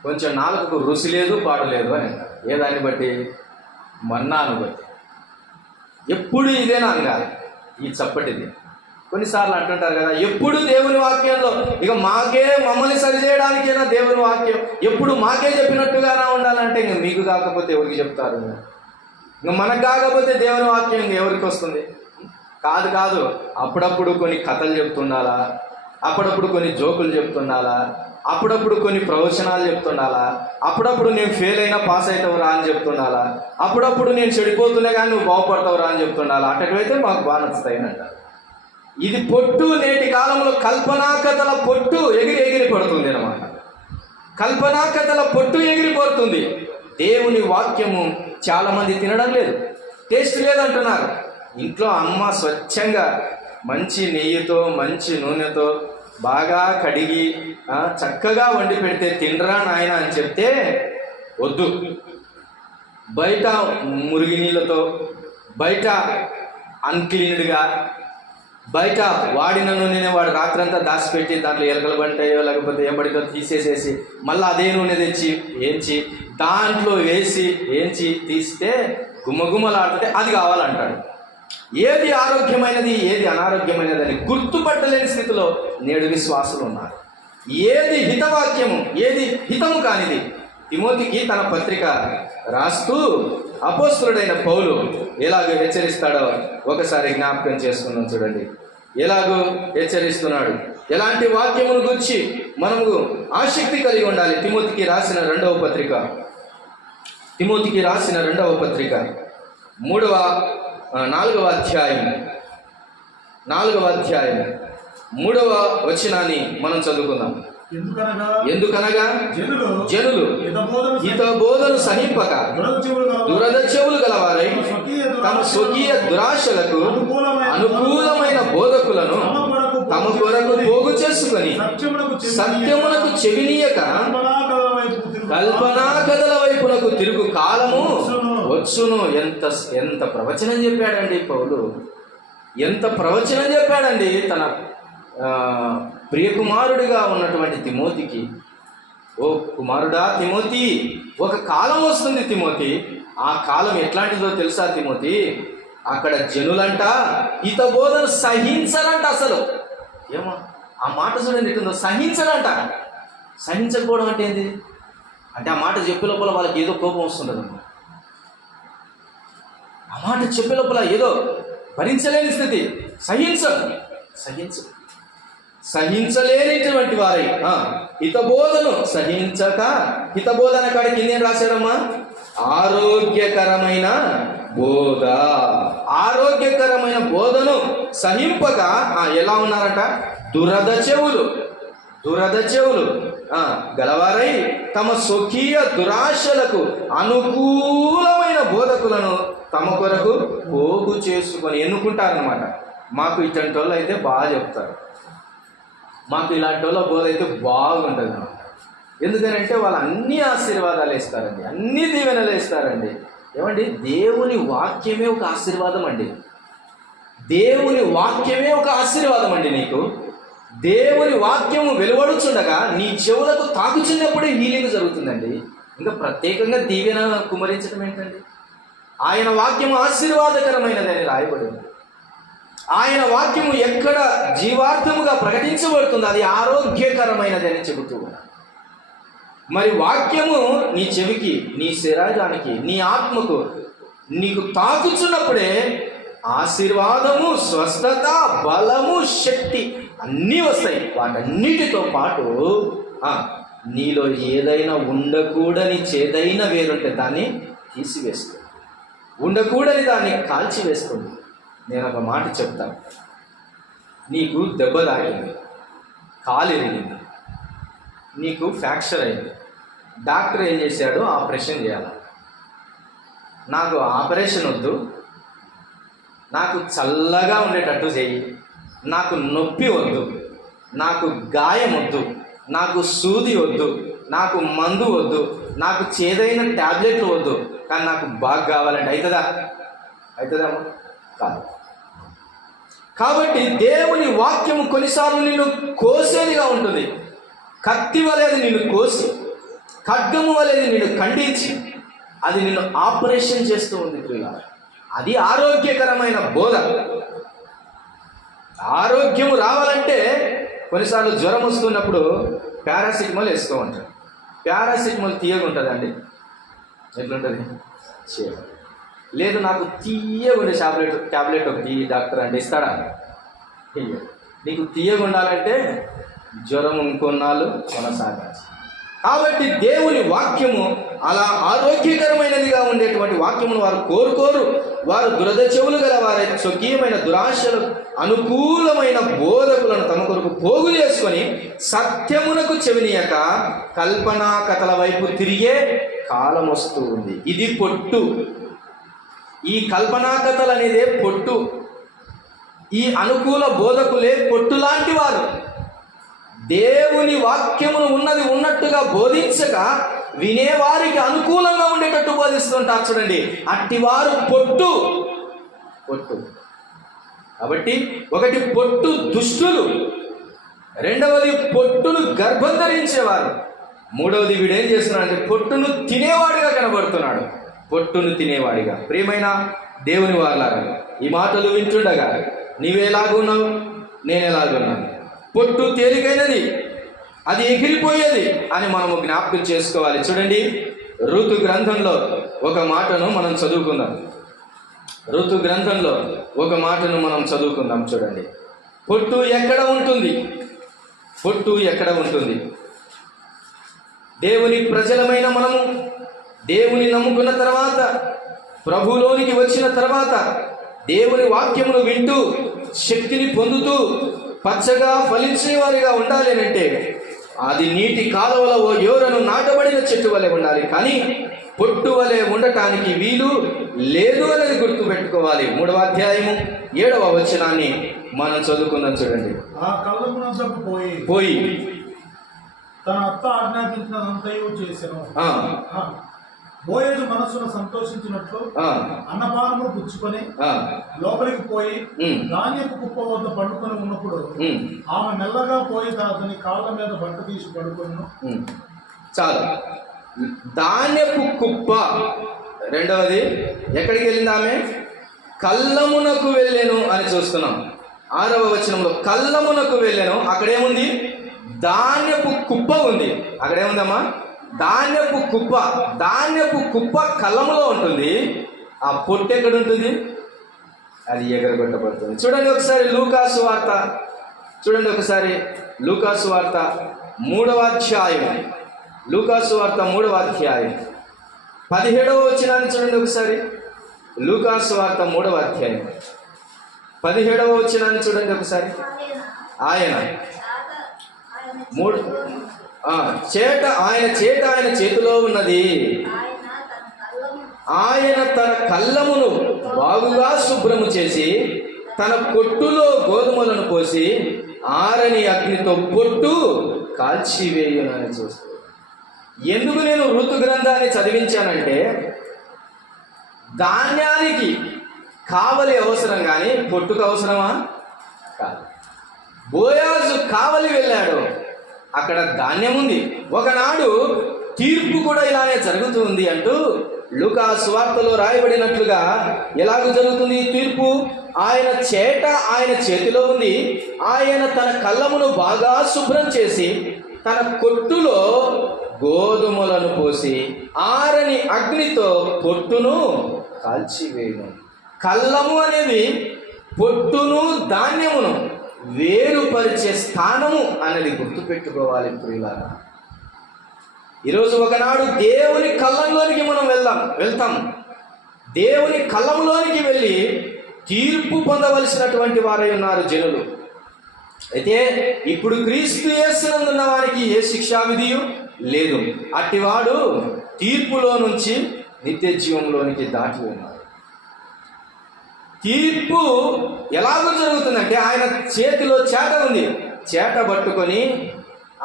కొంచెం నాలుకకు రుచి లేదు, పాడు లేదు అని అన్నారు. ఏదాన్ని బట్టి? మన్నాను బట్టి. ఎప్పుడు ఇదేనా అనగాలి ఈ చప్పటిది. కొన్నిసార్లు అంటుంటారు కదా, ఎప్పుడు దేవుని వాక్యంలో ఇక మమ్మల్ని సరిచేయడానికైనా దేవుని వాక్యం ఎప్పుడు మాకే చెప్పినట్టుగానే ఉండాలంటే ఇంక మీకు కాకపోతే ఎవరికి చెప్తారు? ఇంక మనకు కాకపోతే దేవుని వాక్యం ఎవరికి వస్తుంది? కాదు. అప్పుడప్పుడు కొన్ని కథలు చెప్తుండాలా, అప్పుడప్పుడు కొన్ని జోకులు చెప్తుండాలా, అప్పుడప్పుడు కొన్ని ప్రవచనాలు చెప్తుండాలా, అప్పుడప్పుడు నేను ఫెయిల్ అయినా పాస్ అవుతావురా అని చెప్తుండాలా, అప్పుడప్పుడు నేను చెడిపోతున్నా కానీ నువ్వు బాగుపడతావురా అని చెప్తుండాలా. అటైతే మాకు బాగా నచ్చుతాయని అంటారు. ఇది పొట్టు. నేటి కాలంలో కల్పనా కథల పొట్టు ఎగిరి పడుతుంది అన్నమాట. కల్పనా కథల పొట్టు ఎగిరిపోతుంది. దేవుని వాక్యము చాలామంది తినడం లేదు, టేస్ట్ లేదంటున్నారు. ఇంట్లో అమ్మ స్వచ్ఛంగా మంచి నెయ్యితో మంచి నూనెతో బాగా కడిగి చక్కగా వండి పెడితే తినరా నాయన అని చెప్తే వద్దు. బయట మురిగి నీళ్ళతో, బయట అన్క్లీన్డ్గా, బయట వాడిన నూనెనే వాడు రాత్రంతా దాచిపెట్టి దాంట్లో ఎలకలు పంటాయో లేకపోతే ఎంబడితో తీసేసేసి మళ్ళీ అదే నూనె తెచ్చి ఏంచి దాంట్లో ఏంచి తీస్తే గుమ్మగుమ్మలాడితే అది కావాలంటాడు. ఏది ఆరోగ్యమైనది ఏది అనారోగ్యమైనది అని గుర్తుపట్టలేని స్థితిలో నేడు విశ్వాసులు ఉన్నారు. ఏది హితవాక్యము ఏది హితము కానిది. తిమోతికి తన పత్రిక రాస్తూ అపోస్తలుడైన పౌలు ఎలాగో హెచ్చరిస్తాడో ఒకసారి జ్ఞాపకం చేసుకుందాం. చూడండి ఎలాగో హెచ్చరిస్తున్నాడు. ఎలాంటి వాక్యమును గురించి మనము ఆసక్తి కలిగి ఉండాలి. తిమోతికి రాసిన రెండవ పత్రిక 4వ అధ్యాయం 3వ వచనాన్ని మనం చదువుకుందాం. ఎందుకనగా జనులు హితబోధను సహింపక దురదచెవులు గలవారై తమ స్వకీయ దురాశలకు అనుకూలమైన బోధకులను తమ కొరకు పోగు చేసుకొని సత్యమునకు చెవినీయక కల్పనా కథల వైపునకు తిరుగు కాలము వచ్చును. ఎంత ప్రవచనం చెప్పాడండి పౌలు, ఎంత ప్రవచనం చెప్పాడండి తన ప్రియకుమారుడిగా ఉన్నటువంటి తిమోతికి. ఓ కుమారుడా తిమోతి, ఒక కాలం వస్తుంది తిమోతి. ఆ కాలం ఎట్లాంటిదో తెలుసా తిమోతి? అక్కడ జనులంట హితబోధన సహించరంట. అసలు ఏమో ఆ మాట చూడండి ఎట్టుందో, సహించరంట. సహించకపోవడం అంటే ఏంది? అంటే ఆ మాట చెప్పే లోపల వాళ్ళకి ఏదో కోపం వస్తుండదు. ఆ మాట చెప్పే లోపల ఏదో భరించలేని స్థితి. సహించలేనిటువంటి వారై హితబోధను సహించక, హితబోధన కాడికి కిందేం రాశారమ్మా? ఆరోగ్యకరమైన బోధను సహింపక ఎలా ఉన్నారట? దురద చెవులు గలవారై తమ స్వకీయ దురాశలకు అనుకూలమైన బోధకులను తమ కొరకు పోగు చేసుకొని ఎన్నుకుంటారనమాట. మాకు ఇట్లాంటి వాళ్ళు అయితే బాగా చెప్తారు, మాకు ఇలాంటి వాళ్ళ బోధ అయితే బాగుంటుంది అన్నమాట. ఎందుకనంటే వాళ్ళు అన్ని ఆశీర్వాదాలు ఇస్తారండి, అన్ని దీవెనలు ఇస్తారండి. ఏమండి, దేవుని వాక్యమే ఒక ఆశీర్వాదం అండి. దేవుని వాక్యమే ఒక ఆశీర్వాదం అండి. నీకు దేవుని వాక్యము వెలువడుచుండగా నీ చెవులకు తాకుచున్నప్పుడే హీలింగ్ జరుగుతుందండి. ఇంకా ప్రత్యేకంగా దీవెన కుమరించడం ఏంటండి? ఆయన వాక్యము ఆశీర్వాదకరమైనదని రాయబడింది. ఆయన వాక్యము ఎక్కడ జీవార్థముగా ప్రకటించబడుతుంది అది ఆరోగ్యకరమైనది అని చెబుతూ ఉన్నాడు. మరి వాక్యము నీ చెవికి, నీ శరీరానికి, నీ ఆత్మకు నీకు తాకుచున్నప్పుడే ఆశీర్వాదము, స్వస్థత, బలము, శక్తి అన్నీ వస్తాయి. వాటన్నిటితో పాటు నీలో ఏదైనా ఉండకూడని చేదైన వేరుంటే దాన్ని తీసివేస్తుంది, ఉండకూడని దాన్ని కాల్చివేస్తుంది. నేను ఒక మాట చెప్తాను. నీకు దెబ్బ తాకింది, కాలు ఎరిగింది, నీకు ఫ్రాక్చర్ అయింది. డాక్టర్ ఏం చేశాడు? ఆపరేషన్ చేయాలి. నాకు ఆపరేషన్ వద్దు, నాకు చల్లగా ఉండేటట్టు చెయ్యి, నాకు నొప్పి వద్దు, నాకు గాయం వద్దు, నాకు సూది వద్దు, నాకు మందు వద్దు, నాకు చేదైన ట్యాబ్లెట్లు వద్దు, కానీ నాకు బాగా కావాలంటే అవుతుందా? కాదు. కాబట్టి దేవుని వాక్యము కొన్నిసార్లు నిన్ను కోసేదిగా ఉంటుంది. కత్తి వలెది నిన్ను కోసి, ఖడ్గము వలెది నిన్ను ఖండించి అది నిన్ను ఆపరేషన్ చేస్తూ ఉంది ప్రియులారా. అది ఆరోగ్యకరమైన బోధ. ఆరోగ్యము రావాలంటే కొన్నిసార్లు జ్వరం వస్తున్నప్పుడు పారాసిటమాల్ వేస్తూ ఉంటారు. పారాసిటమాల్ తీయగుంటుందండి. ఎట్లుంటుంది? లేదు, నాకు తీయగుండే ట్యాబ్లెట్ ఒకటి డాక్టర్ అంటే ఇస్తాడా? నీకు తీయగుండాలంటే జ్వరం ఇంకొన్నాళ్ళు కొనసాగాలి. కాబట్టి దేవుని వాక్యము అలా ఆరోగ్యకరమైనదిగా ఉండేటువంటి వాక్యమును వారు కోరుకోరు. వారు దురద చెవులు గల వారి స్వకీయమైన దురాశలు అనుకూలమైన బోధకులను తమ కొరకు పోగు చేసుకొని సత్యమునకు చెవినీయక కల్పనా కథల వైపు తిరిగే కాలం వస్తూ ఉంది. ఇది పొట్టు. ఈ కల్పనా కథలు అనేదే పొట్టు. ఈ అనుకూల బోధకులే పొట్టు లాంటి వారు. దేవుని వాక్యమును ఉన్నది ఉన్నట్టుగా బోధించక వినేవారికి అనుకూలంగా ఉండేటట్టు బోధిస్తుంటారు. చూడండి, అట్టివారు పొట్టు. కాబట్టి ఒకటి పొట్టు దుష్టులు, రెండవది పొట్టును గర్భం ధరించేవారు, మూడవది వీడేం చేస్తున్నాడంటే పొట్టును తినేవాడిగా కనబడుతున్నాడు. పొట్టును తినేవాడిగా. ప్రియమైన దేవుని వారలారా, ఈ మాటలు వింటుండగా నీవెలాగున్నావు, నేనెలాగున్నాను? పొట్టు తేలికైనది, అది ఎగిరిపోయేది అని మనము జ్ఞాపకం చేసుకోవాలి. చూడండి, ఋతు గ్రంథంలో ఒక మాటను మనం చదువుకుందాం. ఋతు గ్రంథంలో ఒక మాటను మనం చదువుకుందాం. చూడండి, పొట్టు ఎక్కడ ఉంటుంది? పొట్టు ఎక్కడ ఉంటుంది? దేవుని ప్రజలమైన మనము దేవుని నమ్ముకున్న తర్వాత, ప్రభులోనికి వచ్చిన తర్వాత, దేవుని వాక్యమును వింటూ శక్తిని పొందుతూ పచ్చగా ఫలించే వారిగా ఉండాలి అంటే అది నీటి కాలువలో ఓ యోరను నాటబడిన చెట్టు వలె ఉండాలి. కానీ పొట్టు వలె ఉండటానికి వీలు లేదు అనేది గుర్తుపెట్టుకోవాలి. 3వ అధ్యాయము 7వ వచనాన్ని మనం చదువుకుందాం. చూడండి, పోయి తన అత్త ఆజ్ఞాపించినంతయు చేసెను. బోయజు మనస్సును సంతోషించినట్లు అన్నపానము పుచ్చుకొని లోపలికి పోయి ధాన్యపు కుప్ప వద్ద పడుకొని ఉన్నప్పుడు ఆమె మెల్లగా పోయి అతని కాళ్ళ మీద బట్ట తీసి పడుకొని. చాలు. ధాన్యపు కుప్ప. రెండవది ఎక్కడికి వెళ్ళింది? ఆమె కళ్ళమునకు వెళ్ళాను అని చూస్తున్నాం. 6వ వచనంలో కళ్ళమునకు వెళ్ళాను. అక్కడేముంది? ధాన్యపు కుప్ప ఉంది. అక్కడేముందమ్మా? ధాన్యపు కుప్ప. ధాన్యపు కుప్ప కళ్ళములో ఉంటుంది. ఆ పొట్టు ఎక్కడ ఉంటుంది? అది ఎగరగొట్టబడుతుంది. చూడండి ఒకసారి లూకాసు వార్త, చూడండి ఒకసారి లూకాసు వార్త 3వ అధ్యాయం. లూకాసు వార్త 3వ అధ్యాయం 17వ వచనాన్ని చూడండి ఒకసారి. లూకాసు వార్త 3వ అధ్యాయం 17వ వచనాన్ని చూడండి ఒకసారి. ఆయన మూడు చేట ఆయన చేతిలో ఉన్నది. ఆయన తన కళ్ళమును బాగుగా శుభ్రము చేసి తన కొట్టులో గోధుమలను పోసి ఆరని అగ్నితో పొట్టు కాల్చివేయునని చూస్తూ. ఎందుకు నేను ఋతు గ్రంథాన్ని చదివించానంటే, ధాన్యానికి కావలి అవసరం కానీ పొట్టుకు అవసరమా కాదు. బోయాజు కావలి వెళ్ళాడు, అక్కడ ధాన్యం ఉంది. ఒకనాడు తీర్పు కూడా ఇలానే జరుగుతుంది అంటూ లూకా సువార్తలో రాయబడినట్లుగా ఎలాగ జరుగుతుంది తీర్పు? ఆయన చేతిలో ఉంది. ఆయన తన కళ్ళమును బాగా శుభ్రం చేసి తన కొట్టులో గోధుమలను పోసి ఆరని అగ్నితో పొట్టును కాల్చివేయను. కళ్ళము అనేది పొట్టును ధాన్యమును వేరుపరిచే స్థానము అనేది గుర్తుపెట్టుకోవాలి ప్రియులారా. ఈరోజు ఒకనాడు దేవుని కళ్ళంలోనికి మనం వెళ్తాం. దేవుని కళ్ళంలోనికి వెళ్ళి తీర్పు పొందవలసినటువంటి వారై ఉన్నారు జనులు. అయితే ఇప్పుడు క్రీస్తు యేసునందున్న వారికి ఏ శిక్షా విధియు లేదు. అట్టివాడు తీర్పులో నుంచి నిత్య జీవంలోనికి దాటి ఉన్నాడు. తీర్పు ఎలాగో జరుగుతుందంటే, ఆయన చేతిలో చేట ఉంది. చేట పట్టుకొని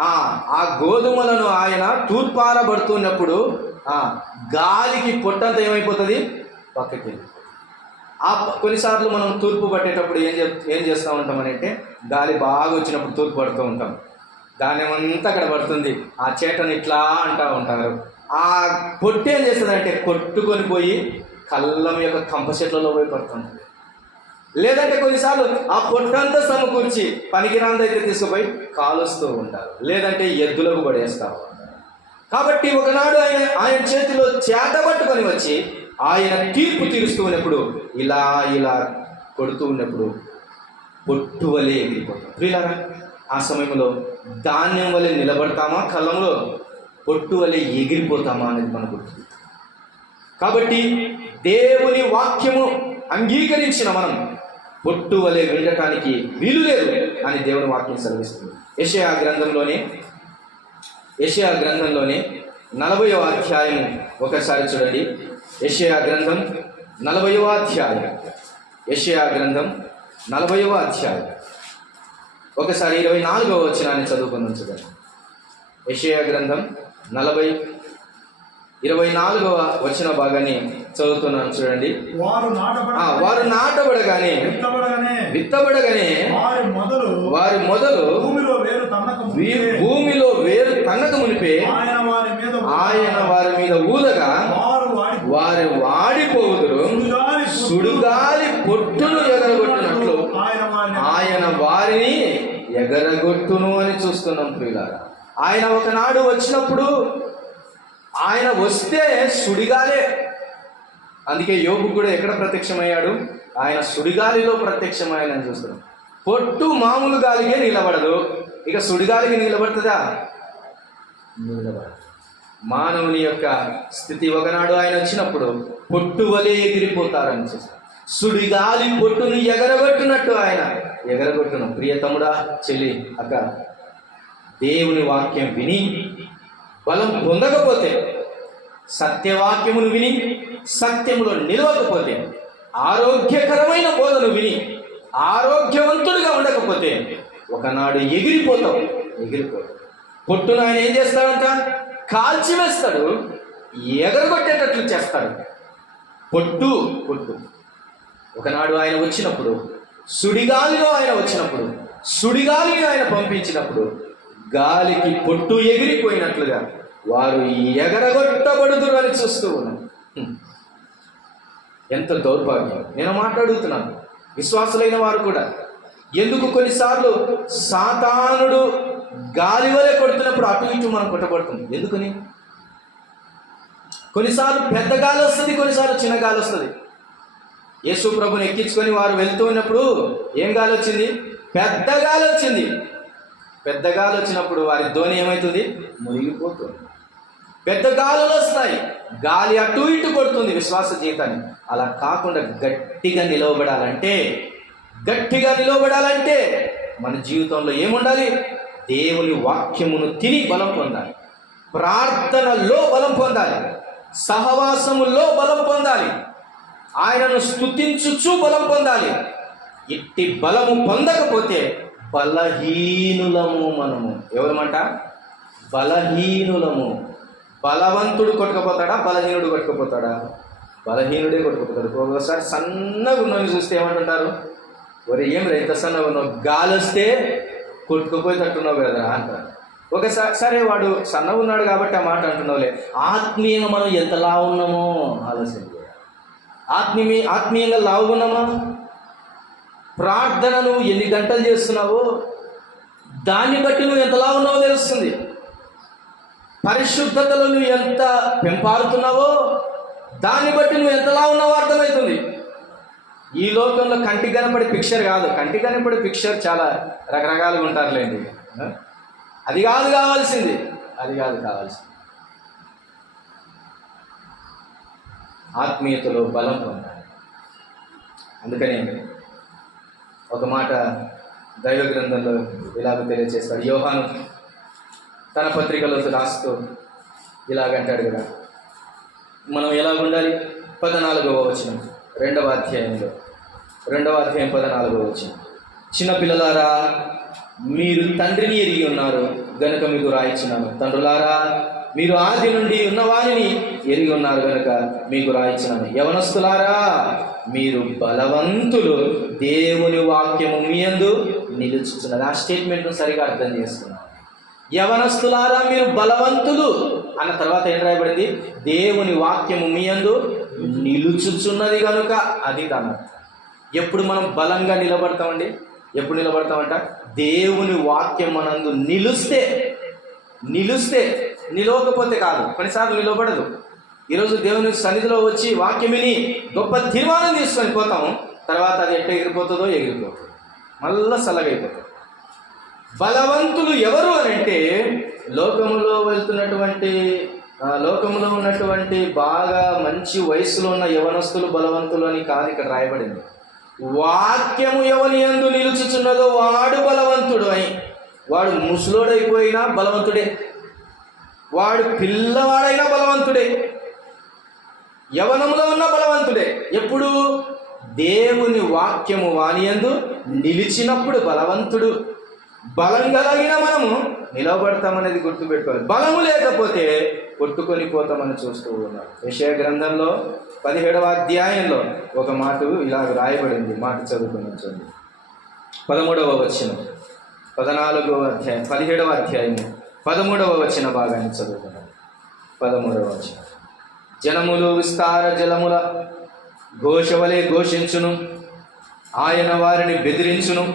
ఆ గోధుమలను ఆయన తూర్పారబడుతున్నప్పుడు గాలికి పొట్టంతా ఏమైపోతుంది? పక్కకి. కొన్నిసార్లు మనం తూర్పు పట్టేటప్పుడు ఏం చేస్తూ ఉంటామని అంటే, గాలి బాగా వచ్చినప్పుడు తూర్పు పడుతూ ఉంటాం. ధాన్యం అంతా అక్కడ పడుతుంది. ఆ చేటను ఇట్లా అంటూ ఉంటారు. ఆ పొట్టు ఏం చేస్తుందంటే కొట్టుకొని పోయి కళ్ళం యొక్క కంప చెట్లలో పోయి పడుతుంది. లేదంటే కొన్నిసార్లు ఆ పొట్టంతా సమకూర్చి పనికిరాందైతే తీసుకుపోయి కాలుస్తూ ఉంటారు, లేదంటే ఎద్దులకు పడేస్తూ ఉంటారు. కాబట్టి ఒకనాడు ఆయన చేతిలో చేట పట్టుకొని వచ్చి ఆయన తీర్పు తీరుస్తూ ఉన్నప్పుడు ఇలా కొడుతూ ఉన్నప్పుడు పొట్టు వలె ఎగిరిపోతాం. ప్రియులారా, ఆ సమయంలో ధాన్యం వలె నిలబడతామా, కళ్ళంలో పొట్టు వలె ఎగిరిపోతామా అనేది మన గుర్తు. కాబట్టి దేవుని వాక్యము అంగీకరించిన మనం పొట్టు వలె వినటానికి వీలు లేదు అని దేవుని వాక్యం సెలవిస్తుంది. యెషయా గ్రంథంలోనే 40వ అధ్యాయం ఒకసారి చూడండి. యెషయా గ్రంథం 40వ అధ్యాయం. యెషయా గ్రంథం 40వ అధ్యాయం ఒకసారి 24వ వచనాన్ని చదువుకుందాం. చూడండి. యెషయా గ్రంథం 24వ వచన భాగాన్ని చదువుతున్నాను చూడండి. వారు నాటబడగానే విత్తబడగానే వారి మొదలు భూమిలో వేరు తన్నక మునిపే ఆయన వారి మీద ఊదగా వారు వాడిపోవుదురు. సుడుగాలి పొట్టును ఎగరగొట్టినట్లు ఆయన వారిని ఎగరగొట్టును అని చూస్తున్నాం ప్రియులారా. ఆయన ఒకనాడు వచ్చినప్పుడు, ఆయన వస్తే సుడిగాలే. అందుకే యోబు కూడా ఎక్కడ ప్రత్యక్షమయ్యాడు? ఆయన సుడిగాలిలో ప్రత్యక్షమయ్యాడని చూస్తున్నాం. పొట్టు మామూలు గాలికే నిలబడదు, ఇక సుడిగాలికి నిలబడుతుందా? నిలబడదు. మానవుని యొక్క స్థితి ఒకనాడు ఆయన వచ్చినప్పుడు పొట్టు వలె ఎగిరిపోతారని చూస్తాం. సుడిగాలి పొట్టును ఎగరగొట్టినట్టు ఆయన ఎగరగొట్టును. ప్రియతముడా, చెల్లి, అక్క, దేవుని వాక్యం విని బలం పొందకపోతే, సత్యవాక్యమును విని సత్యములో నిలవకపోతే, ఆరోగ్యకరమైన బోధను విని ఆరోగ్యవంతుడిగా ఉండకపోతే ఒకనాడు ఎగిరిపోతావు. పొట్టును ఆయన ఏం చేస్తాడంట? కాల్చివేస్తాడు, ఎగరగొట్టేటట్లు చేస్తాడు. పొట్టు ఒకనాడు ఆయన వచ్చినప్పుడు, సుడిగాలిలో ఆయన వచ్చినప్పుడు, సుడిగాలిని ఆయన పంపించినప్పుడు గాలికి పొట్టు ఎగిరిపోయినట్లుగా వారు ఎగరగొట్టబడుదురు అని చూస్తూ ఉన్నాం. ఎంత దౌర్భాగ్యం! నేను మాట్లాడుతున్నాను, విశ్వాసులైన వారు కూడా. ఎందుకు కొన్నిసార్లు సాతానుడు గాలి వలె కొడుతున్నప్పుడు అటు ఇటు మనం కొట్టబడుతుంది? ఎందుకని? కొన్నిసార్లు పెద్ద గాలి వస్తుంది, కొన్నిసార్లు చిన్న గాలి వస్తుంది. యేసు ప్రభుని ఎక్కించుకొని వారు వెళ్తూ ఉన్నప్పుడు ఏం గాలి వచ్చింది? పెద్ద గాలి వచ్చింది. పెద్ద గాలి వచ్చినప్పుడు వారి ధ్వని ఏమవుతుంది? మునిగిపోతుంది. పెద్ద గాలులు వస్తాయి, గాలి అటు ఇటు కొడుతుంది విశ్వాస జీవితాన్ని. అలా కాకుండా గట్టిగా నిలవబడాలంటే మన జీవితంలో ఏముండాలి? దేవుని వాక్యమును తిని బలం పొందాలి, ప్రార్థనలో బలం పొందాలి, సహవాసములో బలం పొందాలి, ఆయనను స్తుతించుచు బలం పొందాలి. ఇట్టి బలము పొందకపోతే బలహీనులము మనము. ఎవరమంట? బలహీనులము. బలవంతుడు కొట్టుకుపోతాడా? బలహీనుడు కొట్టుకుపోతాడా? బలహీనుడే కొట్టుకుపోతాడు. ఒకసారి సన్నగా ఉన్నవి చూస్తే ఏమంటుంటారు? ఒరే ఏం రైత సన్నగా ఉన్నావు, గాలి వస్తే కొట్టుకుపోయేటట్టున్నావు కదా అంటారు. ఒకసారి సరే వాడు సన్నగా ఉన్నాడు కాబట్టి ఆ మాట అంటున్నావులే, ఆత్మీయంగా మనం ఎంత లావు ఉన్నామో ఆలోచన చేయాలి. ఆత్మీయంగా లావు ఉన్నామా? ప్రార్థన నువ్వు ఎన్ని గంటలు చేస్తున్నావో దాన్ని బట్టి నువ్వు ఎంత లావు ఉన్నావో తెలుస్తుంది. పరిశుద్ధతలో నువ్వు ఎంత పెంపారుతున్నావో దాన్ని బట్టి నువ్వు ఎంతలా ఉన్నావో అర్థమవుతుంది. ఈ లోకంలో కంటికి కనపడే పిక్చర్ కాదు. కంటికి కనపడే పిక్చర్ చాలా రకరకాలుగా ఉంటారులేండి. అది కాదు కావాల్సింది. ఆత్మీయతలో బలం పొందాలి. అందుకని ఒక మాట దైవ గ్రంథంలో ఇలాగ తెలియజేస్తాడు. యోహాను తన పత్రికలో రాస్తూ ఇలాగంటాడు కదా, మనం ఎలాగ ఉండాలి? 14వ వచనం 2వ అధ్యాయంలో 14వ వచనం. చిన్నపిల్లలారా, మీరు తండ్రిని ఎరిగి ఉన్నారు గనుక మీకు రాయించినాను. తండ్రులారా, మీరు ఆది నుండి ఉన్నవారిని ఎరిగి ఉన్నారు గనుక మీకు రాయించినాను. యవనస్తులారా, మీరు బలవంతులు, దేవుని వాక్యము మీ యందు నిలుచుచున్నది. ఆ స్టేట్మెంట్ను సరిగా అర్థం చేసుకున్నాను. యవనస్తులారా, మీరు బలవంతులు అన్న తర్వాత ఏం రాయబడింది? దేవుని వాక్యము మీ యందు నిలుచుచున్నది కనుక. అది దాని అర్థం. ఎప్పుడు మనం బలంగా నిలబడతామండి? ఎప్పుడు నిలబడతామంట? దేవుని వాక్యం మనందు నిలుస్తే. నిలవకపోతే కాదు. కొన్నిసార్లు నిలబడదు. ఈరోజు దేవుని సన్నిధిలో వచ్చి వాక్యం విని గొప్ప తీర్మానం తీసుకొని పోతాము. తర్వాత అది ఎట్ట ఎగిరిపోతుందో ఎగిరిపోతుంది, మళ్ళా చల్లగైపోతుంది. బలవంతులు ఎవరు అని అంటే లోకములో ఉన్నటువంటి బాగా మంచి వయసులో ఉన్న యవనస్తులు బలవంతులు అని కాదు ఇక్కడ రాయబడింది. వాక్యము ఎవని యందు నిలుచుచున్నదో వాడు బలవంతుడు అని. వాడు ముసలోడైపోయినా బలవంతుడే, వాడు పిల్లవాడైనా బలవంతుడే, యవనంలో ఉన్న బలవంతుడే. ఎప్పుడు? దేవుని వాక్యము వాని యందు నిలిచినప్పుడు బలవంతుడు. బలం కలిగిన మనము నిలబడతామనేది గుర్తుపెట్టుకోవాలి. బలము లేకపోతే కొట్టుకొని పోతామని చూస్తూ ఉన్నాం. యెషయా గ్రంథంలో 17వ అధ్యాయంలో ఒక మాట ఇలా రాయబడింది. మాట చదువుకుని 13వ వచనం, 14వ అధ్యాయం 17వ అధ్యాయం 13వ వచన భాగాన్ని చదువుకున్నాం. 13వ వచనం. జనములు విస్తార జలముల ఘోషవలే ఘోషించును, ఆయన వారిని బెదిరించును,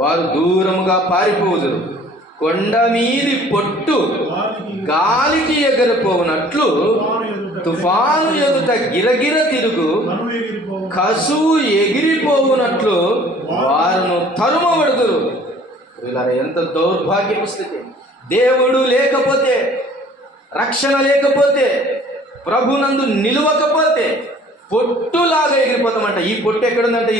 వారు దూరముగా పారిపోదురు. కొండ మీది పొట్టు గాలికి ఎగరిపోవునట్లు, తుఫాను ఎదుట గిరగిర తిరుగు కసువు ఎగిరిపోవునట్లు వారును తరుమబడుదురు. ఇలా ఎంత దౌర్భాగ్యపు స్థితి! దేవుడు లేకపోతే, రక్షణ లేకపోతే, ప్రభునందు నిలవకపోతే పొట్టులాగా ఎగిరిపోతామంట. ఈ పొట్టు ఎక్కడుందంటే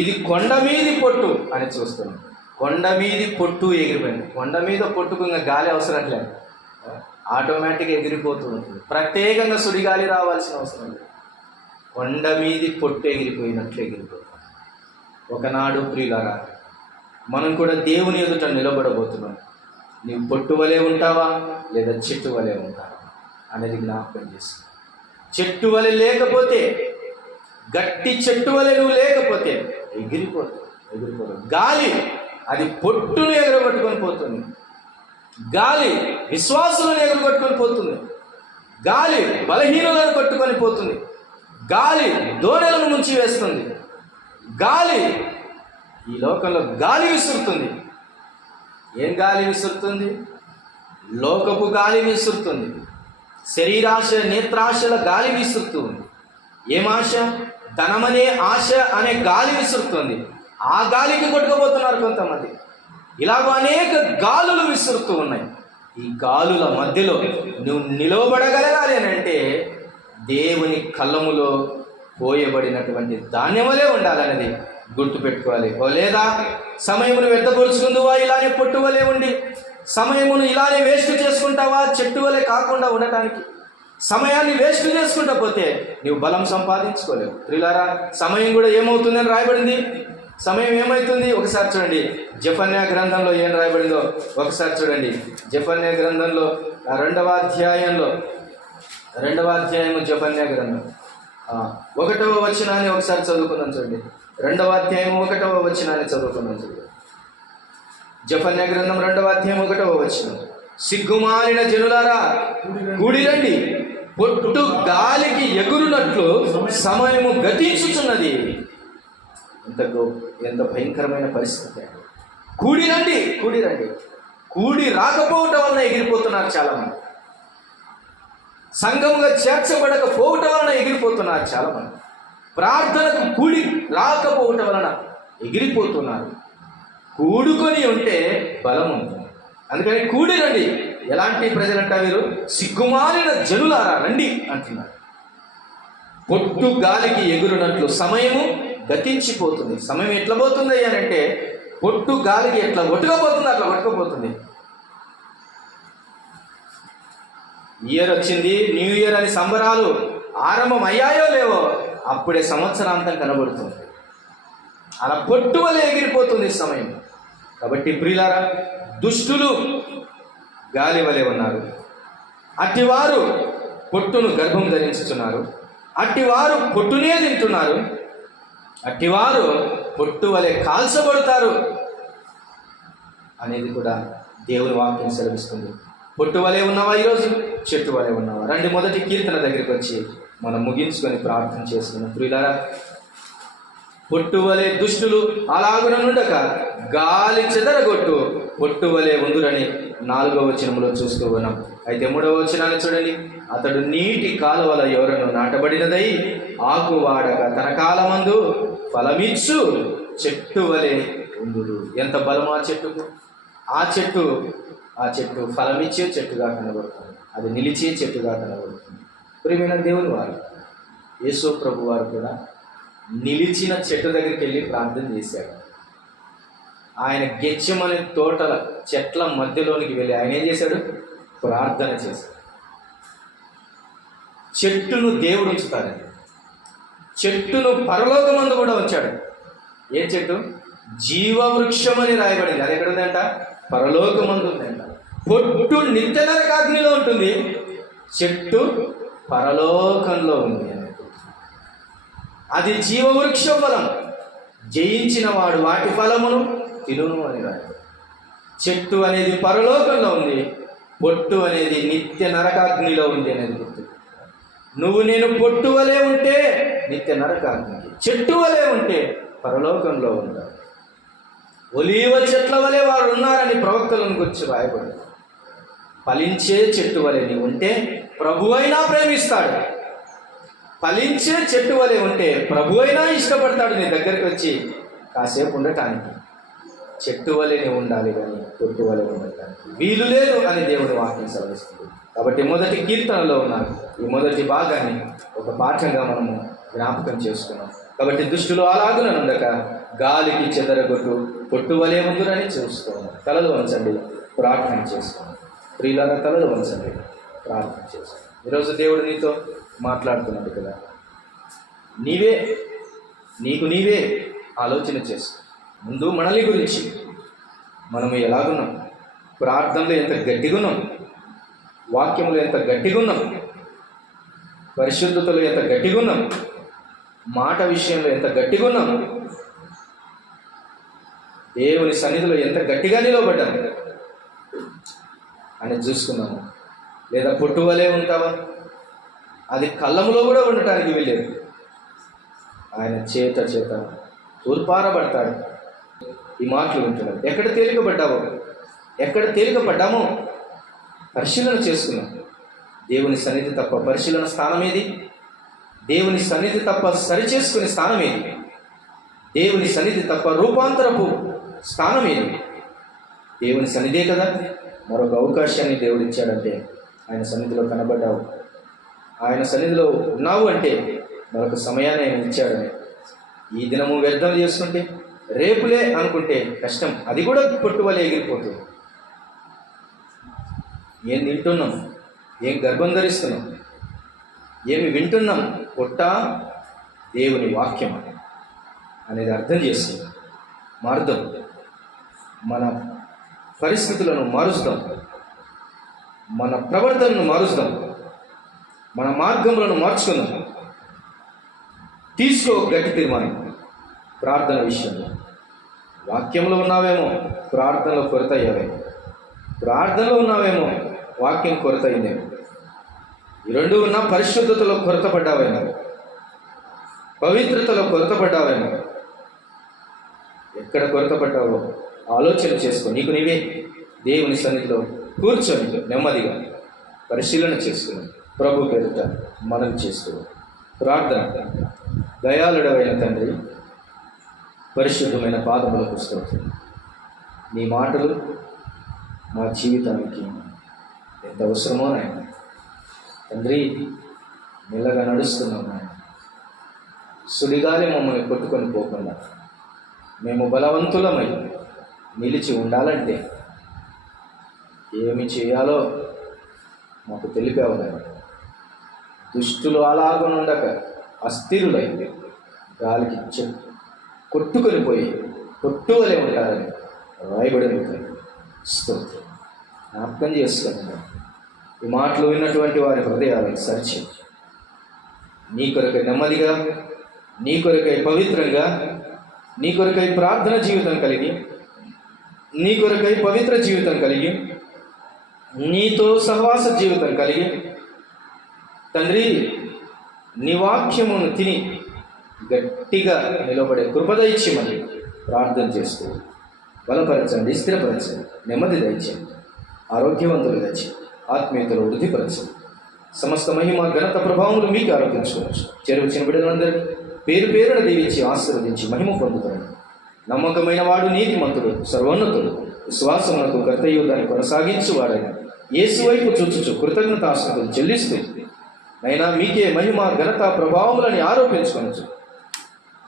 ఇది కొండ మీది పొట్టు అని చూస్తున్నాం. కొండ మీది పొట్టు ఎగిరిపోయింది. కొండ మీద పొట్టుకు ఇంకా గాలి అవసరం లేదు, ఆటోమేటిక్గా ఎగిరిపోతూ ఉంటుంది. ప్రత్యేకంగా సుడిగాలి రావాల్సిన అవసరం లేదు. కొండ మీది పొట్టు ఎగిరిపోయినట్లు ఎగిరిపోతాం. ఒకనాడు ప్రియులారా, మనం కూడా దేవుని ఎదుట నిలబడబోతున్నాం. నీవు పొట్టు వలె ఉంటావా లేదా చెట్టు వలె ఉంటావా అనేది జ్ఞాపకం చేస్తాం. చెట్టు వలె లేకపోతే, గట్టి చెట్టు వలె నువ్వు లేకపోతే ఎగిరిపోతావు. గాలి అది పొట్టును ఎగరగొట్టుకొని పోతుంది. గాలి విశ్వాసులను ఎగరగొట్టుకొని పోతుంది. గాలి బలహీనులను కొట్టుకొని పోతుంది. గాలి దోణలను ముంచి వేస్తుంది. గాలి ఈ లోకంలో గాలి విసురుతుంది. ఏం గాలి విసురుతుంది? లోకపు గాలి విసురుతుంది. శరీరాశ, నేత్రాశల గాలి విసురుతుంది. ఏం ఆశ? ధనమనే ఆశ అనే గాలి విసురుతుంది. ఆ గాలికి కొట్టుకుపోతున్నారు కొంతమంది. ఇలాగ అనేక గాలులు విసురుతూ ఉన్నాయి. ఈ గాలుల మధ్యలో నువ్వు నిలవబడగలగాలి అని అంటే దేవుని కళ్ళములో పోయబడినటువంటి ధాన్యములే ఉండాలనేది గుర్తుపెట్టుకోవాలి. లేదా సమయమును వ్యర్థపరుచుకుందువా ఇలానే పొట్టువలే ఉండి, సమయమును ఇలానే వేస్ట్ చేసుకుంటావా చెట్టు వలె కాకుండా ఉండటానికి? సమయాన్ని వేస్ట్ చేసుకుంటా పోతే నువ్వు బలం సంపాదించుకోలేవు. ప్రియులారా, సమయం కూడా ఏమవుతుందని రాయబడింది. సమయం ఏమవుతుంది ఒకసారి చూడండి. జెఫన్యా గ్రంథంలో ఏం రాయబడిందో ఒకసారి చూడండి. జెఫన్యా గ్రంథంలో 2వ అధ్యాయము జెఫన్యా గ్రంథం 1వ వచనాన్ని ఒకసారి చదువుకుందాం చూడండి. 2వ అధ్యాయం 1వ వచనాన్ని చదువుకుందాం చూడండి. జెఫన్యా గ్రంథం 2వ అధ్యాయం 1వ వచనం. సిగ్గుమాలిన జనులారా కూడిరండి, పొట్టు గాలికి ఎగురునట్లు సమయము గతించుచున్నది. ఎంత భయంకరమైన పరిస్థితి. కూడిరండి. కూడి రాకపోవటం వలన ఎగిరిపోతున్నారు చాలామంది. సంఘముగా చేర్చబడకపోవటం వలన ఎగిరిపోతున్నారు చాలామంది. ప్రార్థనకు కూడి రాకపోవటం వలన ఎగిరిపోతున్నారు. కూడుకొని ఉంటే బలం ఉంటుంది. అందుకని కూడి రండి. ఎలాంటి ప్రజలంట వీరు? సిగ్గుమాలిన జనులారా రండి అంటున్నారు. పొట్టు గాలికి ఎగురునట్లు సమయము గతించిపోతుంది. సమయం ఎట్లా పోతుంది అంటే పొట్టు గాలికి ఎట్లా కొట్టుకపోతుంది అట్లా కొట్టుకుపోతుంది. ఇయర్ వచ్చింది, న్యూ ఇయర్ అని సంబరాలు ఆరంభం అయ్యాయో లేవో అప్పుడే సంవత్సరాంతం కనబడుతుంది. అలా పొట్టు వలె ఎగిరిపోతుంది సమయం. కాబట్టి ప్రియులారా, దుష్టులు గాలి వలె ఉన్నారు. అట్టివారు పొట్టును గర్భం ధరించుతున్నారు. అట్టివారు పొట్టునే తింటున్నారు. అట్టివారు పొట్టు వలె కాల్చబడతారు అనేది కూడా దేవుని వాక్యం సెలవిస్తుంది. పొట్టు వలె ఉన్నావా ఈరోజు? చెట్టు వలె ఉన్నావా? రండి మొదటి కీర్తన దగ్గరికి వచ్చి మనం ముగించుకొని ప్రార్థన చేసుకున్నాం. ప్రియులారా, పొట్టు వలె దుష్టులు అలాగున నుండక గాలి చెదరగొట్టు పొట్టు వలె ఉందురని 4వ వచనంలో చూస్తూ ఉన్నాం. అయితే 3వ వచనాన్ని చూడండి. అతడు నీటి కాలువల ఎవరను నాటబడినదై ఆకు వాడక తన కాలమందు ఫలమిచ్చు చెట్టు వలె ఉందురు. ఎంత బలం ఆ చెట్టుకు! ఆ చెట్టు ఫలమిచ్చే చెట్టుగా కనబడుతుంది. అది నిలిచే చెట్టుగా కనబడుతుంది. ప్రియమైన దేవుని వారు, యేసు ప్రభు వారు కూడా నిలిచిన చెట్టు దగ్గరికి వెళ్ళి ప్రార్థన చేశాడు. ఆయన గెచ్చమనే తోటల చెట్ల మధ్యలోనికి వెళ్ళి ఆయన ఏం చేశాడు? ప్రార్థన చేశాడు. చెట్టును దేవుడు ఉంచుతాడండి. చెట్టును పరలోకమందు కూడా ఉంచాడు. ఏ చెట్టు? జీవవృక్షం అని రాయబడింది. అది ఎక్కడ ఉందంట? పరలోకమందు ఉందంట. పొట్టు నిత్య నరకాగ్నిలో ఉంటుంది, చెట్టు పరలోకంలో ఉంది. అది జీవవృక్ష ఫలం. జయించిన వాడు వాటి ఫలమును తినును అని రాయబడింది. చెట్టు అనేది పరలోకంలో ఉంది, పొట్టు అనేది నిత్య నరకాగ్నిలో ఉంది అనేది గుర్తు. నువ్వు నేను పొట్టు వలె ఉంటే నిత్య నరకాగ్నికి, చెట్టు వలె ఉంటే పరలోకంలో ఉంటారు. ఒలీవ చెట్ల వలె వారు ఉన్నారని ప్రవక్తలను గురించి రాయబడింది. ఫలించే చెట్టు వలె నీవు ఉంటే ప్రభు అయినా ప్రేమిస్తాడు. ఫలించే చెట్టు వలె ఉంటే ప్రభు అయినా ఇష్టపడతాడు నీ దగ్గరికి వచ్చి కాసేపు ఉండటానికి. చెట్టు వలె నీవు ఉండాలి కానీ పొట్టు వలె ఉండటానికి వీలు లేదు అని దేవుడు వాక్యం సెలవిస్తుంది. కాబట్టి మొదటి కీర్తనలో ఉన్న ఈ మొదటి భాగాన్ని ఒక పాఠంగా మనము జ్ఞాపకం చేసుకున్నాం. కాబట్టి దుష్టులు అలాగున ఉండక గాలికి చెదరగొట్టు పొట్టు వలె ఉందని చూసుకోండి. తలలు వంచండి, ప్రార్థన చేసుకోండి. ప్రియులారా, తలలు వంచండి, ప్రార్థన చేసుకోండి. ఈరోజు దేవుడు నీతో మాట్లాడుతున్నాడు కదా. నీకు నీవే ఆలోచన చేసుకో. ముందు మనల్ని గురించి మనము ఎలాగున్నాం, ప్రార్థనలో ఎంత గట్టిగా ఉన్నాం, వాక్యములు ఎంత గట్టిగా ఉన్నాం, పరిశుద్ధతలో ఎంత గట్టిగా ఉన్నాం, మాట విషయంలో ఎంత గట్టిగా ఉన్నాం, దేవుని సన్నిధిలో ఎంత గట్టిగా నిలబడ్డాం అని చూసుకున్నాము. లేదా పొట్టు వలె ఉంటావా? అది కళ్ళములో కూడా ఉండటానికి వీలేదు. ఆయన చేత తూర్పారబడతాడు. ఈ మాటలు వింటున్నాడు. ఎక్కడ తేలికపడ్డామో పరిశీలన చేసుకున్నాం. దేవుని సన్నిధి తప్ప పరిశీలన స్థానం ఏది? దేవుని సన్నిధి తప్ప సరిచేసుకునే స్థానం ఏది? దేవుని సన్నిధి తప్ప రూపాంతరపు స్థానం ఏది? దేవుని సన్నిధే కదా. మరొక అవకాశాన్ని దేవుడు ఇచ్చాడంటే ఆయన సన్నిధిలో కనబడ్డావు, ఆయన సన్నిధిలో ఉన్నావు అంటే మరొక సమయాన్ని ఆయన ఇచ్చాడని ఈ దినము వ్యర్థం చేసుకుంటే రేపులే అనుకుంటే కష్టం, అది కూడా పొట్టువలే ఎగిరిపోతుంది. ఏం తింటున్నాం, ఏం గర్భం ధరిస్తున్నాం, ఏమి వింటున్నాం, పొట్ట దేవుని వాక్యం అనేది అర్థం చేసుకుందాం, మారుదాం, మన పరిస్థితులను మారుస్తాం, మన ప్రవర్తనను మారుస్తాం, మన మార్గములను మార్చుకుందాం. తీసుకో గట్టి తీర్మానం ప్రార్థన విషయంలో. వాక్యంలో ఉన్నావేమో, ప్రార్థనలో కొరత అయ్యావేమో. ప్రార్థనలో ఉన్నావేమో, వాక్యం కొరత అయిందేమో. ఈ రెండు ఉన్న పరిశుద్ధతలో కొరత పడ్డావేమో, పవిత్రతలో కొరత పడ్డావేమో. ఎక్కడ కొరత పడ్డావో ఆలోచన చేసుకో. నీకు నీవే దేవుని సన్నిధిలో కూర్చొని నెమ్మదిగా పరిశీలన చేసుకుని ప్రభు పేరిట మనం చేస్తూ ప్రార్థన. దయాళుడవైన తండ్రి, పరిశుద్ధమైన పాదములకు స్తోత్రం. నీ మాటలు మా జీవితానికి ఎంత అవసరమో నాయన తండ్రి. మెల్లగా నడుస్తున్నాం నాయన. సుడిగాలి మమ్మల్ని కొట్టుకొని పోకుండా మేము బలవంతులమై నిలిచి ఉండాలంటే ఏమి చేయాలో మాకు తెలిపావు నాయన. దుష్టులు అలాగనుండక అస్థిరులై గాలికి కొట్టుకొని పోయి కొట్టువలే ఉంటారని రాయబడి స్తోత్రం. జ్ఞాపకం చేసుకున్నాను. ఈ మాటలు విన్నటువంటి వారి హృదయాలను సరిచి నీ కొరకై నెమ్మదిగా, నీ కొరకై పవిత్రంగా, నీ కొరకై ప్రార్థన జీవితం కలిగి, నీ కొరకై పవిత్ర జీవితం కలిగి, నీతో సహవాస జీవితం కలిగి తండ్రి నీ వాక్యమును తిని గట్టిగా నిలబడే కృప దయచేయమని ప్రార్థన చేస్తూ బలపరచండి, స్థిరపరచండి, నెమ్మది దయచేయండి, ఆరోగ్యవంతులు దయచి ఆత్మీయతలో వృద్ధిపరచండి. సమస్త మహిమ ఘనత ప్రభావములు మీకు ఆరోపించుకోవచ్చు. చేరువచ్చిన బిడ్డలందరినీ పేరు పేరున దీవించి ఆశీర్వదించి మహిమ పొందుతాడు. నమ్మకమైన వాడు, నీతిమంతుడు, సర్వోన్నతుడు, విశ్వాసమునకు కర్తయ్యు దాన్ని కొనసాగించువాడైన యేసు వైపు చూచుచు కృతజ్ఞతాస్తుతులు చెల్లిస్తూ అయినా మీకే మహిమ ఘనత ప్రభావములని ఆరోపించుకొనచ్చు.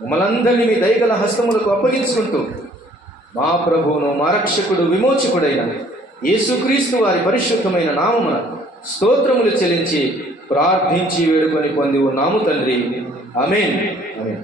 మమ్మలందరినీ మీ దయగల హస్తములకు అప్పగించుకుంటూ మా ప్రభువును, మా రక్షకుడు, విమోచకుడైన యేసుక్రీస్తు వారి పరిశుద్ధమైన నామమున స్తోత్రములు చెల్లించి ప్రార్థించి వేడుకొని పొంది ఉన్నాము తండ్రి. ఆమేన్. ఆమేన్.